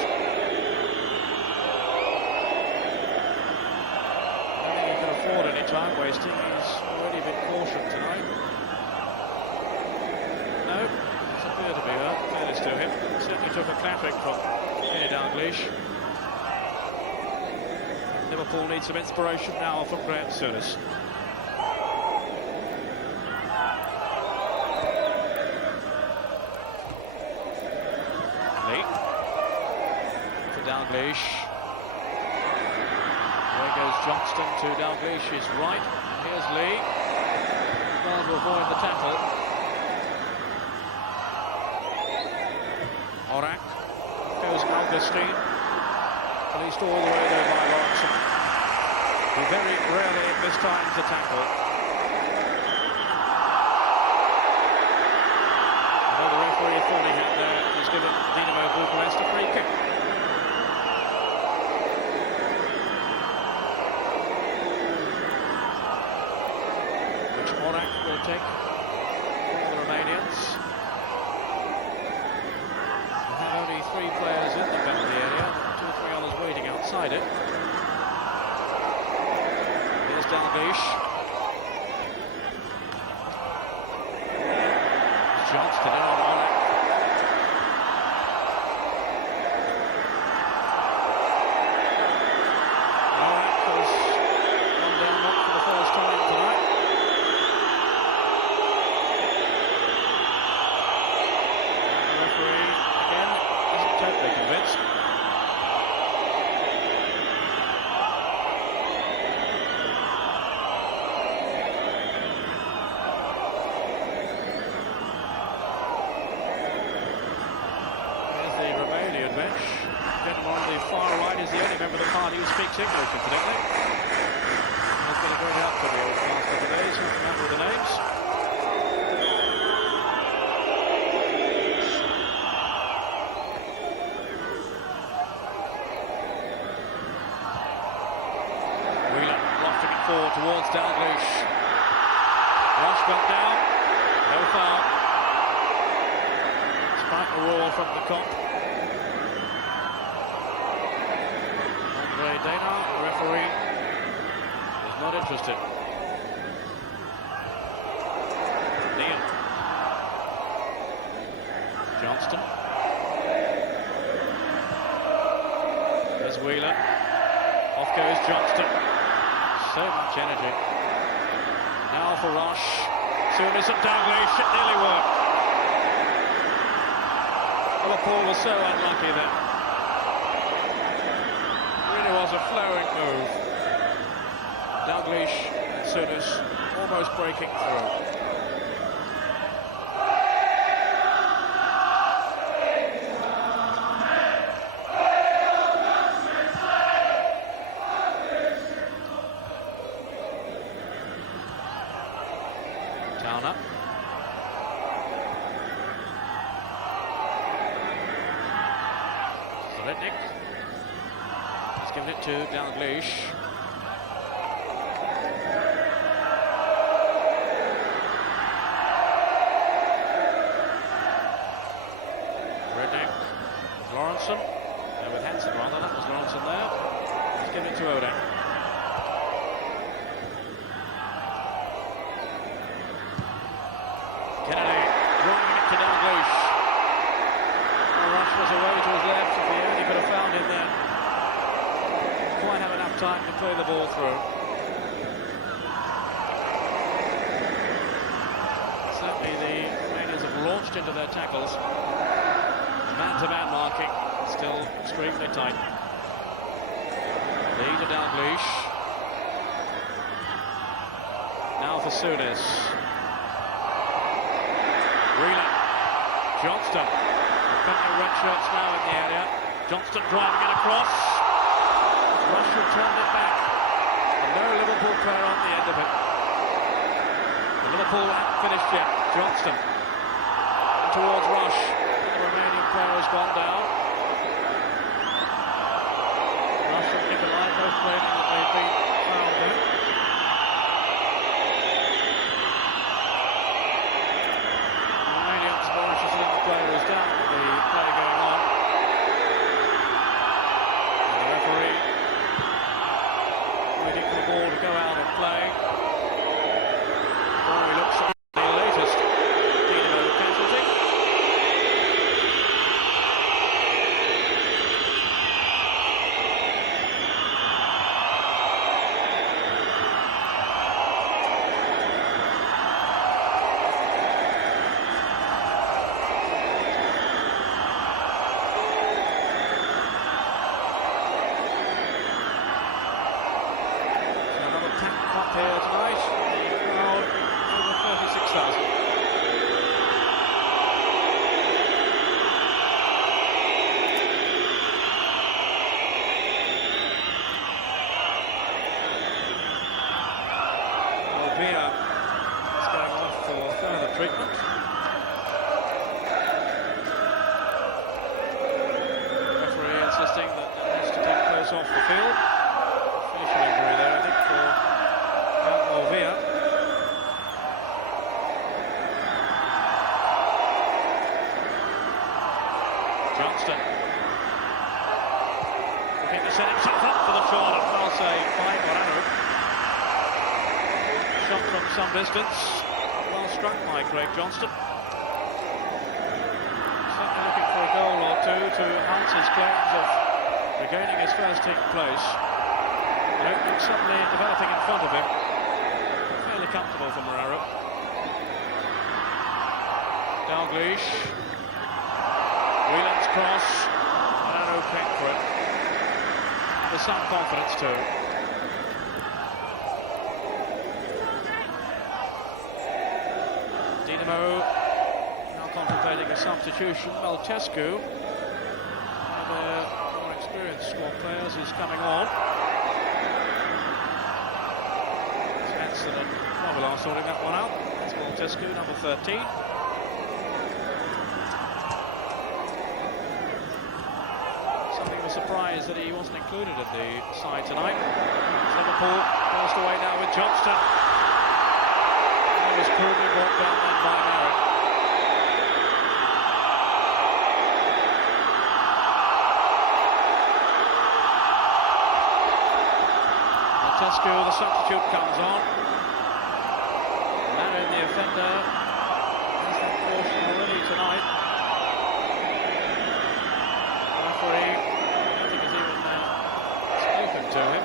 I don't think he can afford any time wasting. He's already been cautioned tonight. No, doesn't appear to be hurt, fairness to him. Certainly took a clapping from Dalglish. Liverpool needs some inspiration now from Graham Souness. Lee for Dalglish. There goes Johnston to Dalglish's right. Here's Lee. Trying to avoid the tackle. Orak goes Augustine, released all the way there by Lawrenson, who very rarely mistimes the tackle. Although the referee thought he had there, he's given Dinamo București a free kick. Which Orak will take for the Romanians. 3 players in the penalty area, 2 or 3 others waiting outside it. Dalglish. Johnston in on Oleg. Oleg has gone down not for the first time tonight. The referee again isn't totally convinced. Bench. Gentleman on the far right is the only member of the party who speaks English, incidentally. Has been a great help for me over the last couple of days. I don't remember the names. Wheeler lofting it forward towards Dalglish. Rush got down. No foul. Despite the roar from the Kop. Dana, the referee, is not interested. Neal. Johnston. There's Wheeler. Off goes Johnston. So much energy. Now for Roche. Soon as it Dalglish, it nearly worked. Liverpool was so unlucky then. It was a flowing move. Dalglish and Souness almost breaking through. Towner. Zrednik. He's given it to Dalglish. Redknapp. Lawrenson. With Hansen rather, that was Lawrenson there. He's given it to Oden. Kennedy driving it to Dalglish. Rush was away to his left if he only could have found him there. Quite have enough time to play the ball through. Certainly the Romanians have launched into their tackles. Man-to-man marking, still extremely tight. Lee to Dalglish. Now for Souness. Wheeler. Johnston. Plenty of red shirts now in the area. Johnston driving it across. Rush returned it back. And no Liverpool player on the end of it. The Liverpool haven't finished yet. Johnston. And towards Rush. The Romanian player has gone down. Rush and Nikolai both claiming that they've been fouled there. The Romanians, Boris's Olympic player is down with the play going on. And the referee waiting for the ball to go out and play. Before he looks at the latest Dinamo casualty. Here tonight, the crowd over 36,000. Albia is going off for further treatment. The referee insisting that it has to take place off the field. Facial injury there, I think, for Albia. Johnston looking to set himself up for the shot, and foul save by Morano. shot from some distance. Well struck by Craig Johnston. Certainly looking for a goal or two to enhance his claims of regaining his first team place. The opening suddenly developing in front of him. Fairly comfortable for Morero. Dalglish. Whelan's cross. Morero came for it. With some confidence too. Dinamo now contemplating a substitution. Maltescu, one of their more experienced squad players, is coming on. Svensson and Novelar sorting that one out. That's Maltescu, number 13. Something of a surprise that he wasn't included in the side tonight. Liverpool forced away now with Johnston. He was crudely brought down then by Merritt. Maltescu, the substitute, comes on. Merritt, the offender, has that caution already tonight. The referee, I think, has even spoken to him.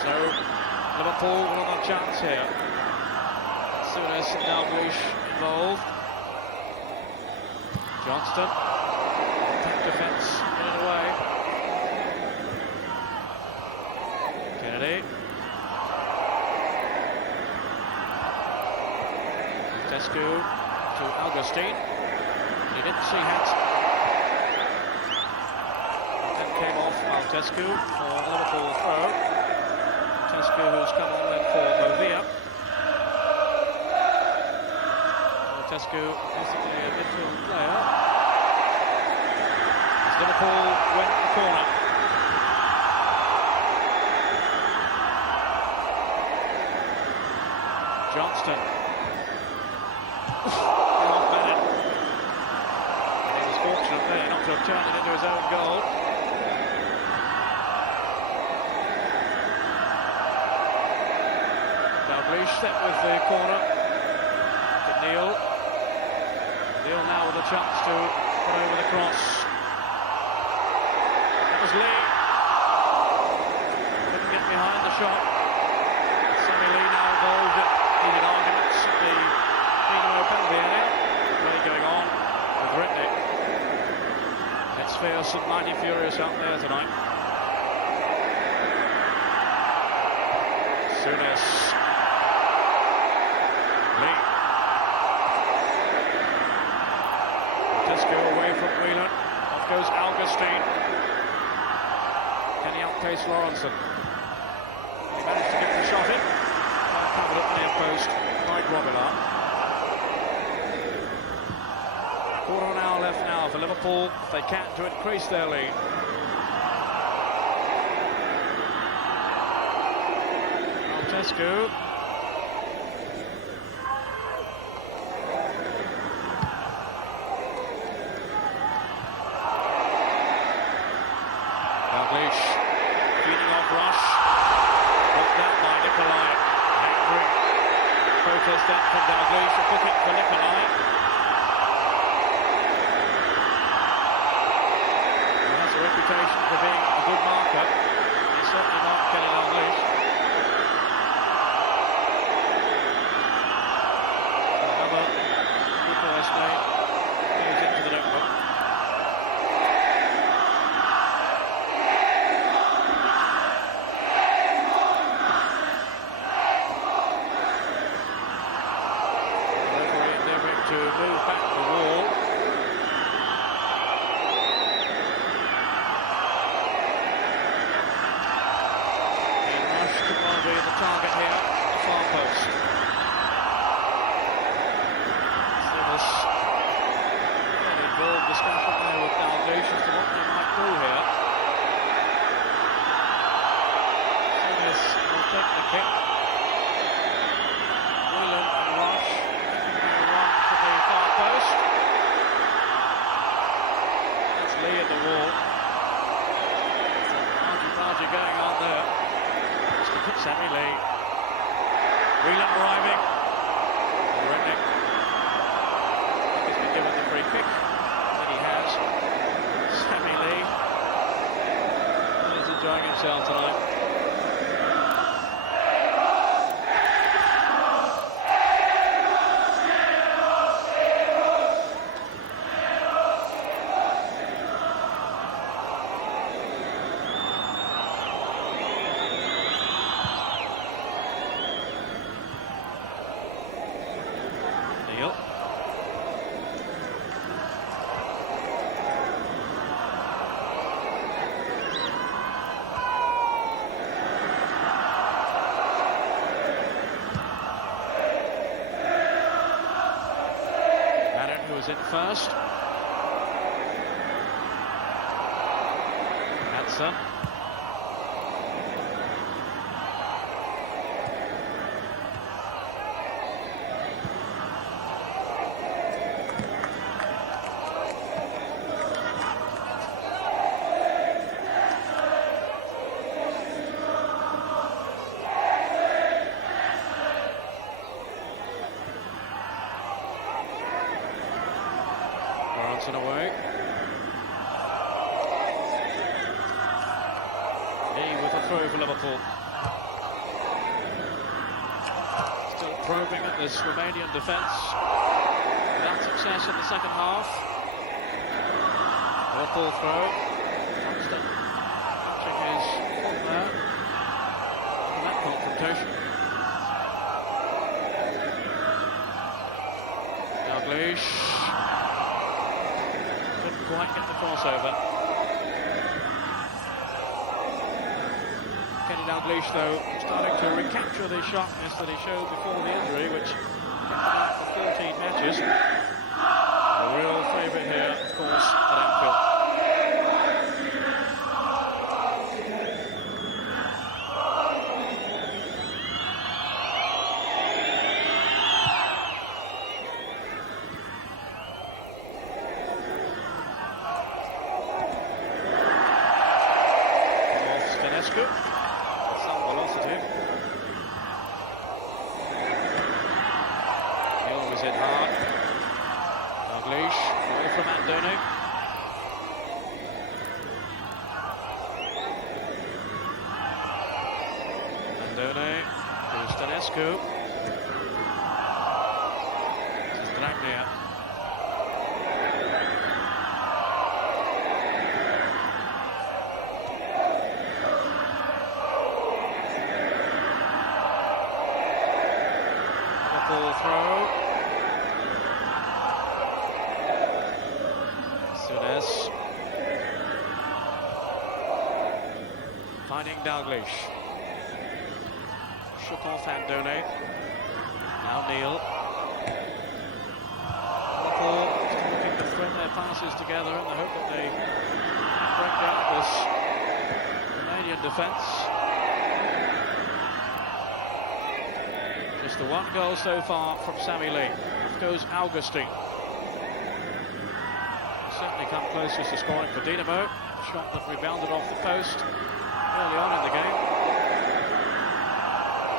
So Liverpool will have a chance here. Souness and Dalglish involved. Johnston, attack defence, get it away. Kennedy. Maltescu to Augustine. He didn't see Hansen. Then came off Maltescu for a Liverpool throw. Maltescu, who's come on then for Movia. Maltescu, basically a midfield player. As Liverpool went the corner. Johnston. Off Bennett. He was fortunate there not to have turned it into his own goal. Dalglish set with the corner to Neil. Neil now with a chance to put over the cross. That was Lee. Couldn't get behind the shot. Sonny Lee now involved in heated arguments at the Dinamo penalty area. Play going on with Ritnik. It's fierce and mighty furious out there tonight. Souness. Lee. Maltescu away from Whelan. Off goes Augustine. Can he outpace Lawrenson? He managed to get the shot in. Covered at the near post by Grobbelaar. Quarter of an hour left now for Liverpool. If they can, to increase their lead. Maltescu. Dalglish feeding off Rush. Knocked down by Nikolai. Angry. Protest that from Dalglish. A book it for Nikolai. He has a reputation for being a good marker. He's certainly not Kelly Dalglish. Another Bucharest name goes into the notebook. To Whelan arriving. Rednick has been given the free kick. And he has. Sammy Lee is enjoying himself tonight. In first. Hansen. Away. He with a throw for Liverpool. Still probing at this Romanian defence. Without success in the second half. Liverpool throw. Johnston touching his foot there. After that confrontation. Dalglish. Quite get the crossover. Kenny Dalglish, though, starting to recapture the sharpness that he showed before the injury, which kept him out for 14 matches. A real favourite here, of course, at Anfield. With some velocity. Hill was hit hard. Dalglish away from Andone. Andone to Stanescu. This is Draglia. Throw. Sunes finding Dalglish. Shook off Andone. Now Neil. Liverpool still looking to thread their passes together in the hope that they break down this Romanian defence. Just the one goal so far from Sammy Lee. Off goes Augustine. Certainly come closest to scoring for Dinamo. A shot that rebounded off the post early on in the game.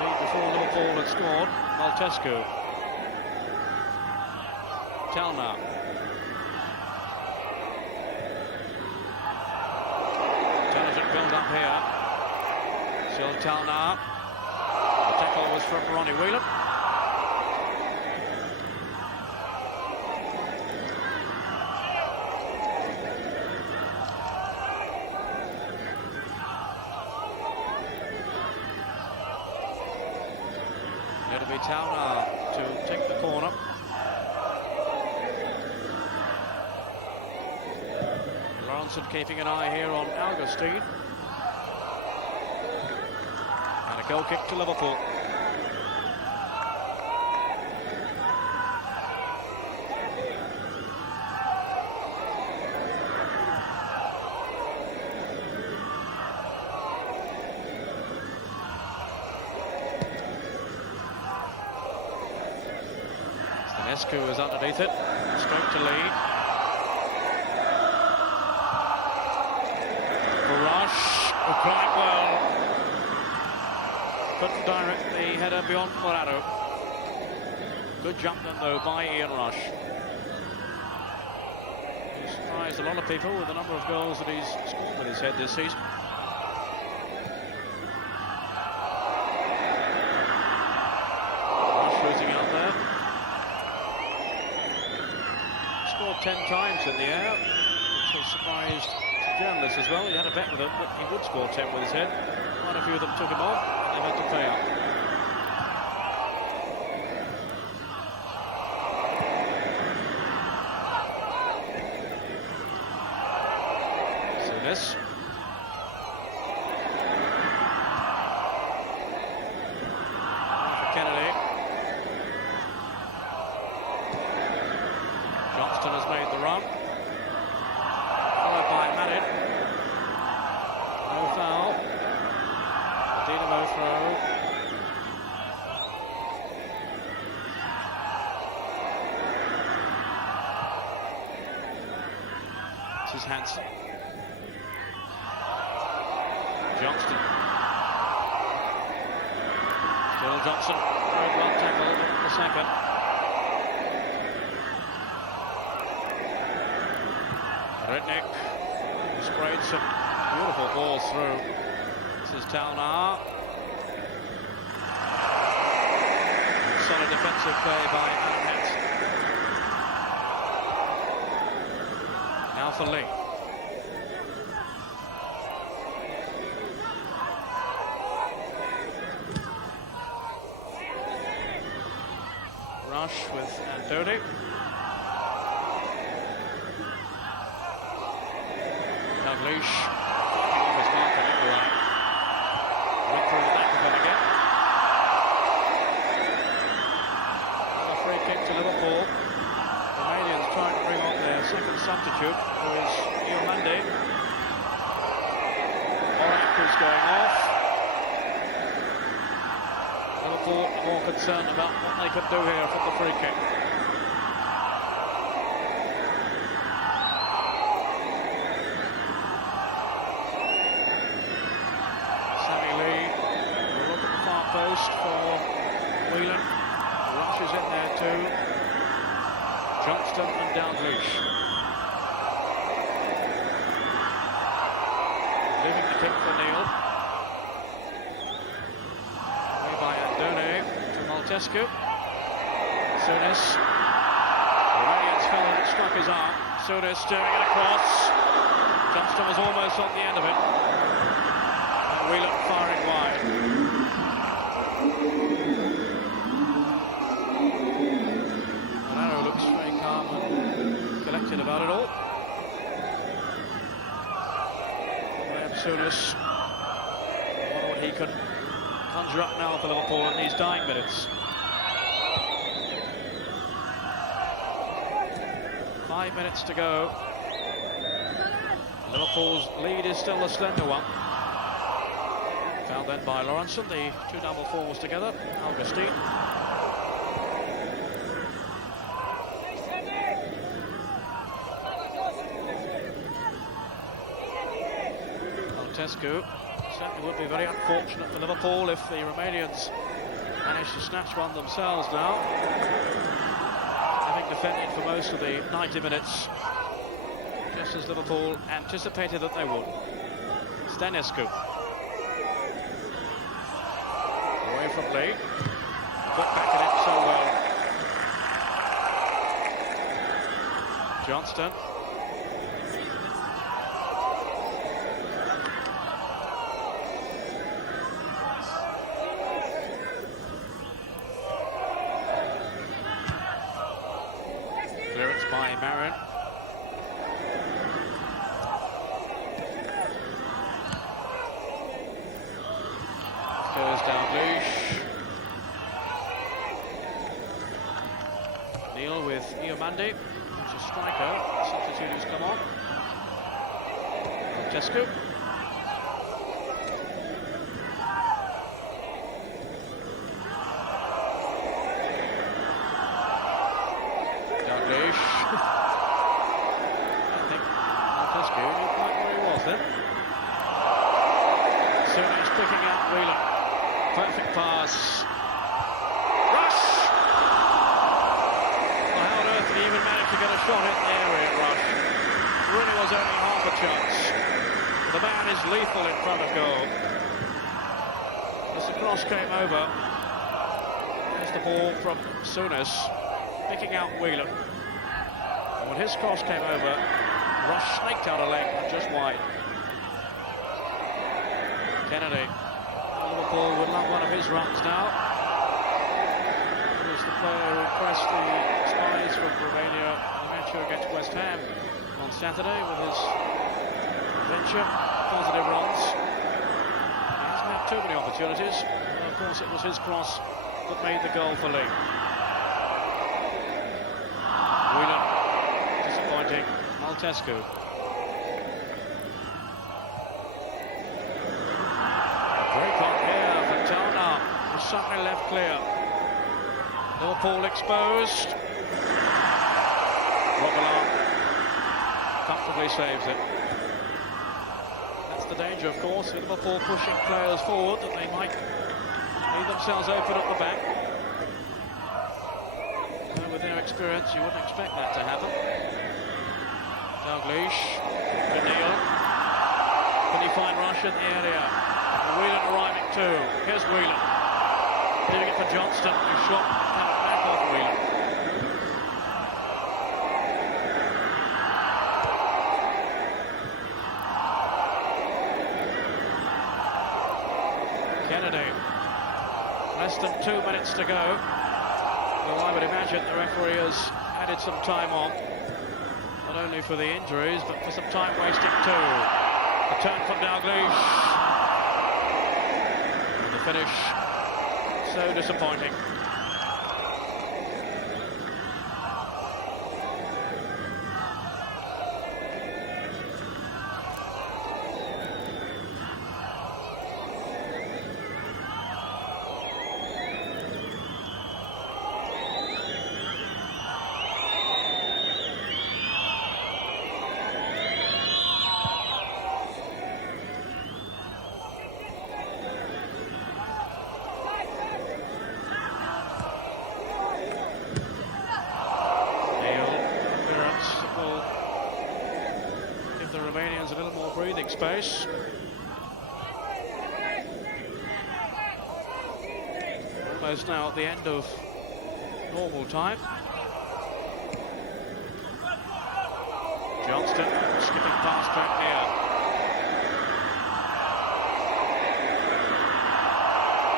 Indeed, before Liverpool had scored, Maltescu. Talna. Intelligent build up here. Still Talna. The tackle was from Ronnie Whelan. It'll be Talna to take the corner. Lawrenson keeping an eye here on Augustine. And a goal kick to Liverpool. Stanescu is underneath it. Stroke to lead. Rush, quite well. Couldn't direct the header beyond Morado. Good jump then though by Ian Rush. He's surprised a lot of people with the number of goals that he's scored with his head this season. Rush losing out there. Scored 10 times in the air, which has surprised journalists as well. He had a bet with them that he would score 10 with his head. Quite a few of them took him on, and they've had to pay up. This. For Kennedy. Johnston has made the run. Followed by Madden. No foul. Dinamo throw. This is Hansen. Johnston. Still Johnson. Very well tackled in the second. Rednick sprayed some beautiful balls through. This is Talnar. Solid defensive play by Adam Hansen. Now for Lee. Rush with Andoni. Dalglish fighting off his mark and everyone. Went through the back of him again. Another free kick to Liverpool. The Romanians trying to bring on their second substitute, who is Iomande. Orange is going off. Liverpool more concerned about what they could do here from the free kick. Sammy Lee will look at the far post for Whelan. Rush is in there too. Johnston and Dalglish. Leaving the kick for Neil. To Maltescu. Souness. Romanians fell and it struck his arm. Souness steering it across. Johnston was almost on the end of it. And Whelan firing wide. Morado looks very calm and collected about it all. Graham Souness. Wonder what he can conjure up now for Liverpool in these dying minutes. 5 minutes to go. Liverpool's lead is still a slender one. Found then by Lawrenson, the two double forwards together. Augustine. Maltescu. Certainly would be very unfortunate for Liverpool if the Romanians manage to snatch one themselves now. Having defended for most of the 90 minutes, just as Liverpool anticipated that they would. Stanescu. Away from Lee. Put back at it so well. Johnston. By Marin. Goes Dalglish. Neil with Iomande. It's a striker. Substitute who's come on. Tesco. Dalglish. I think Maltescu knew quite where he was then. Souness picking out Whelan. Perfect pass. Rush! Well, how on earth did he even manage to get a shot in the area, Rush? Really was only half a chance. The man is lethal in front of goal. As the cross came over, there's the ball from Souness, picking out Whelan. And when his cross came over, Rush snaked out a leg and just wide. Kennedy. Liverpool would love one of his runs now. He was the player who pressed the spies from Romania in the match against West Ham on Saturday with his venture, positive runs. He hasn't had too many opportunities. And of course, it was his cross that made the goal for Lee. Whelan, disappointing. Maltescu. Break on here for Tana, who's suddenly left clear. Liverpool exposed. Robillard comfortably saves it. That's the danger, of course, with Liverpool pushing players forward, that they might leave themselves open at the back. And with their experience, you wouldn't expect that to happen. Dalglish, Neil. Can he find Rush in the area? Whelan arriving too. Here's Whelan. Leaving it for Johnston, who shot back off Whelan. Kennedy. Less than 2 minutes to go. Well, I would imagine the referee has added some time on. Not only for the injuries, but for some time wasting too. The turn from Dalglish. Finish so disappointing. Romanians a little more breathing space. Almost now at the end of normal time. Johnston skipping past back here.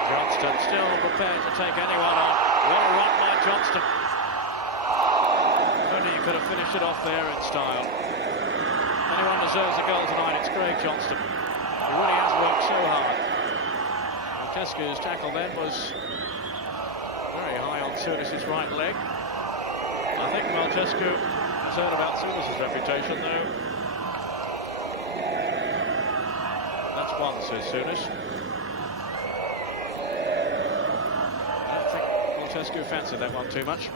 Johnston still prepared to take anyone on. What a run by Johnston. Only he could have finished it off there in style. Anyone deserves a goal tonight, it's Craig Johnston. He really has worked so hard. Maltescu's tackle then was very high on Souness' right leg. I think Maltescu concerned about Souness' reputation, though. That's one, says Souness. I don't think Maltescu fancied that one too much.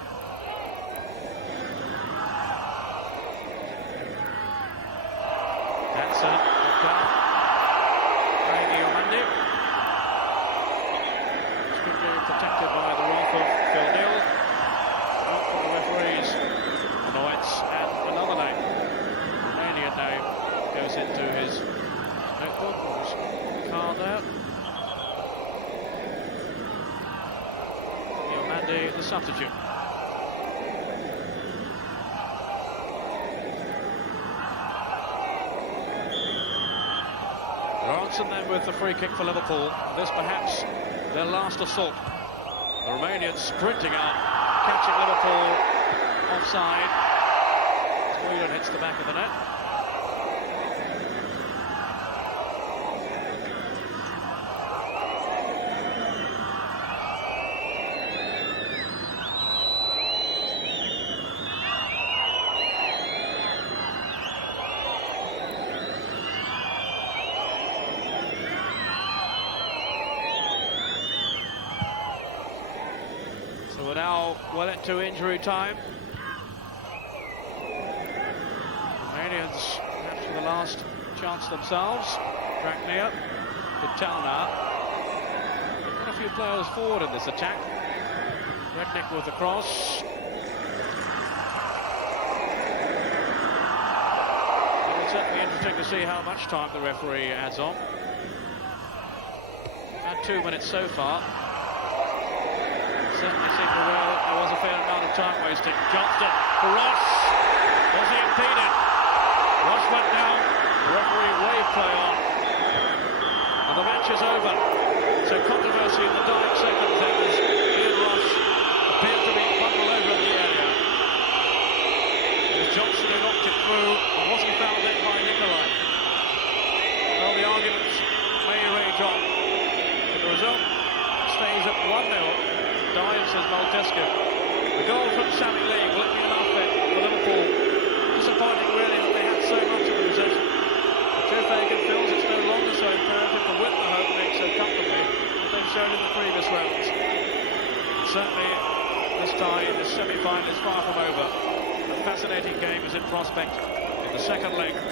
Protected by the wrath of Phil Neal. Not for the referees. Annoyance and another name. Romanian name goes into his notebook. There's card there. Diomande, the substitute. Ronson then with the free kick for Liverpool. This perhaps their last assault. The Romanians sprinting up, catching Liverpool offside. Whelan hits the back of the net. We're now well into injury time. Romanians perhaps for the last chance themselves. Dragneer, Vitalna. They've got a few players forward in this attack. Redknapp with the cross. It'll certainly be interesting to see how much time the referee adds on. About 2 minutes so far. Certainly seemed to well that there was a fair amount of time wasting. Johnston for Ross. Was he impeded? Ross went down. The referee waved play on. And the match is over. So controversy in the dying seconds as Ian Ross appeared to be bundled over in the area. It was Johnston who knocked it through. And was he fouled in by Nicolai? Well, the arguments may rage on. But the result stays at 1-0. Dive, says Maltescu. The goal from Sammy Lee will it be enough then for Liverpool? Disappointing really that they had so much of the possession. But Joe Fagan feels it's no longer so imperative to win the home league so comfortably as they've shown in the previous rounds. And certainly this tie in this semi-final is far from over. A fascinating game is in prospect in the second leg.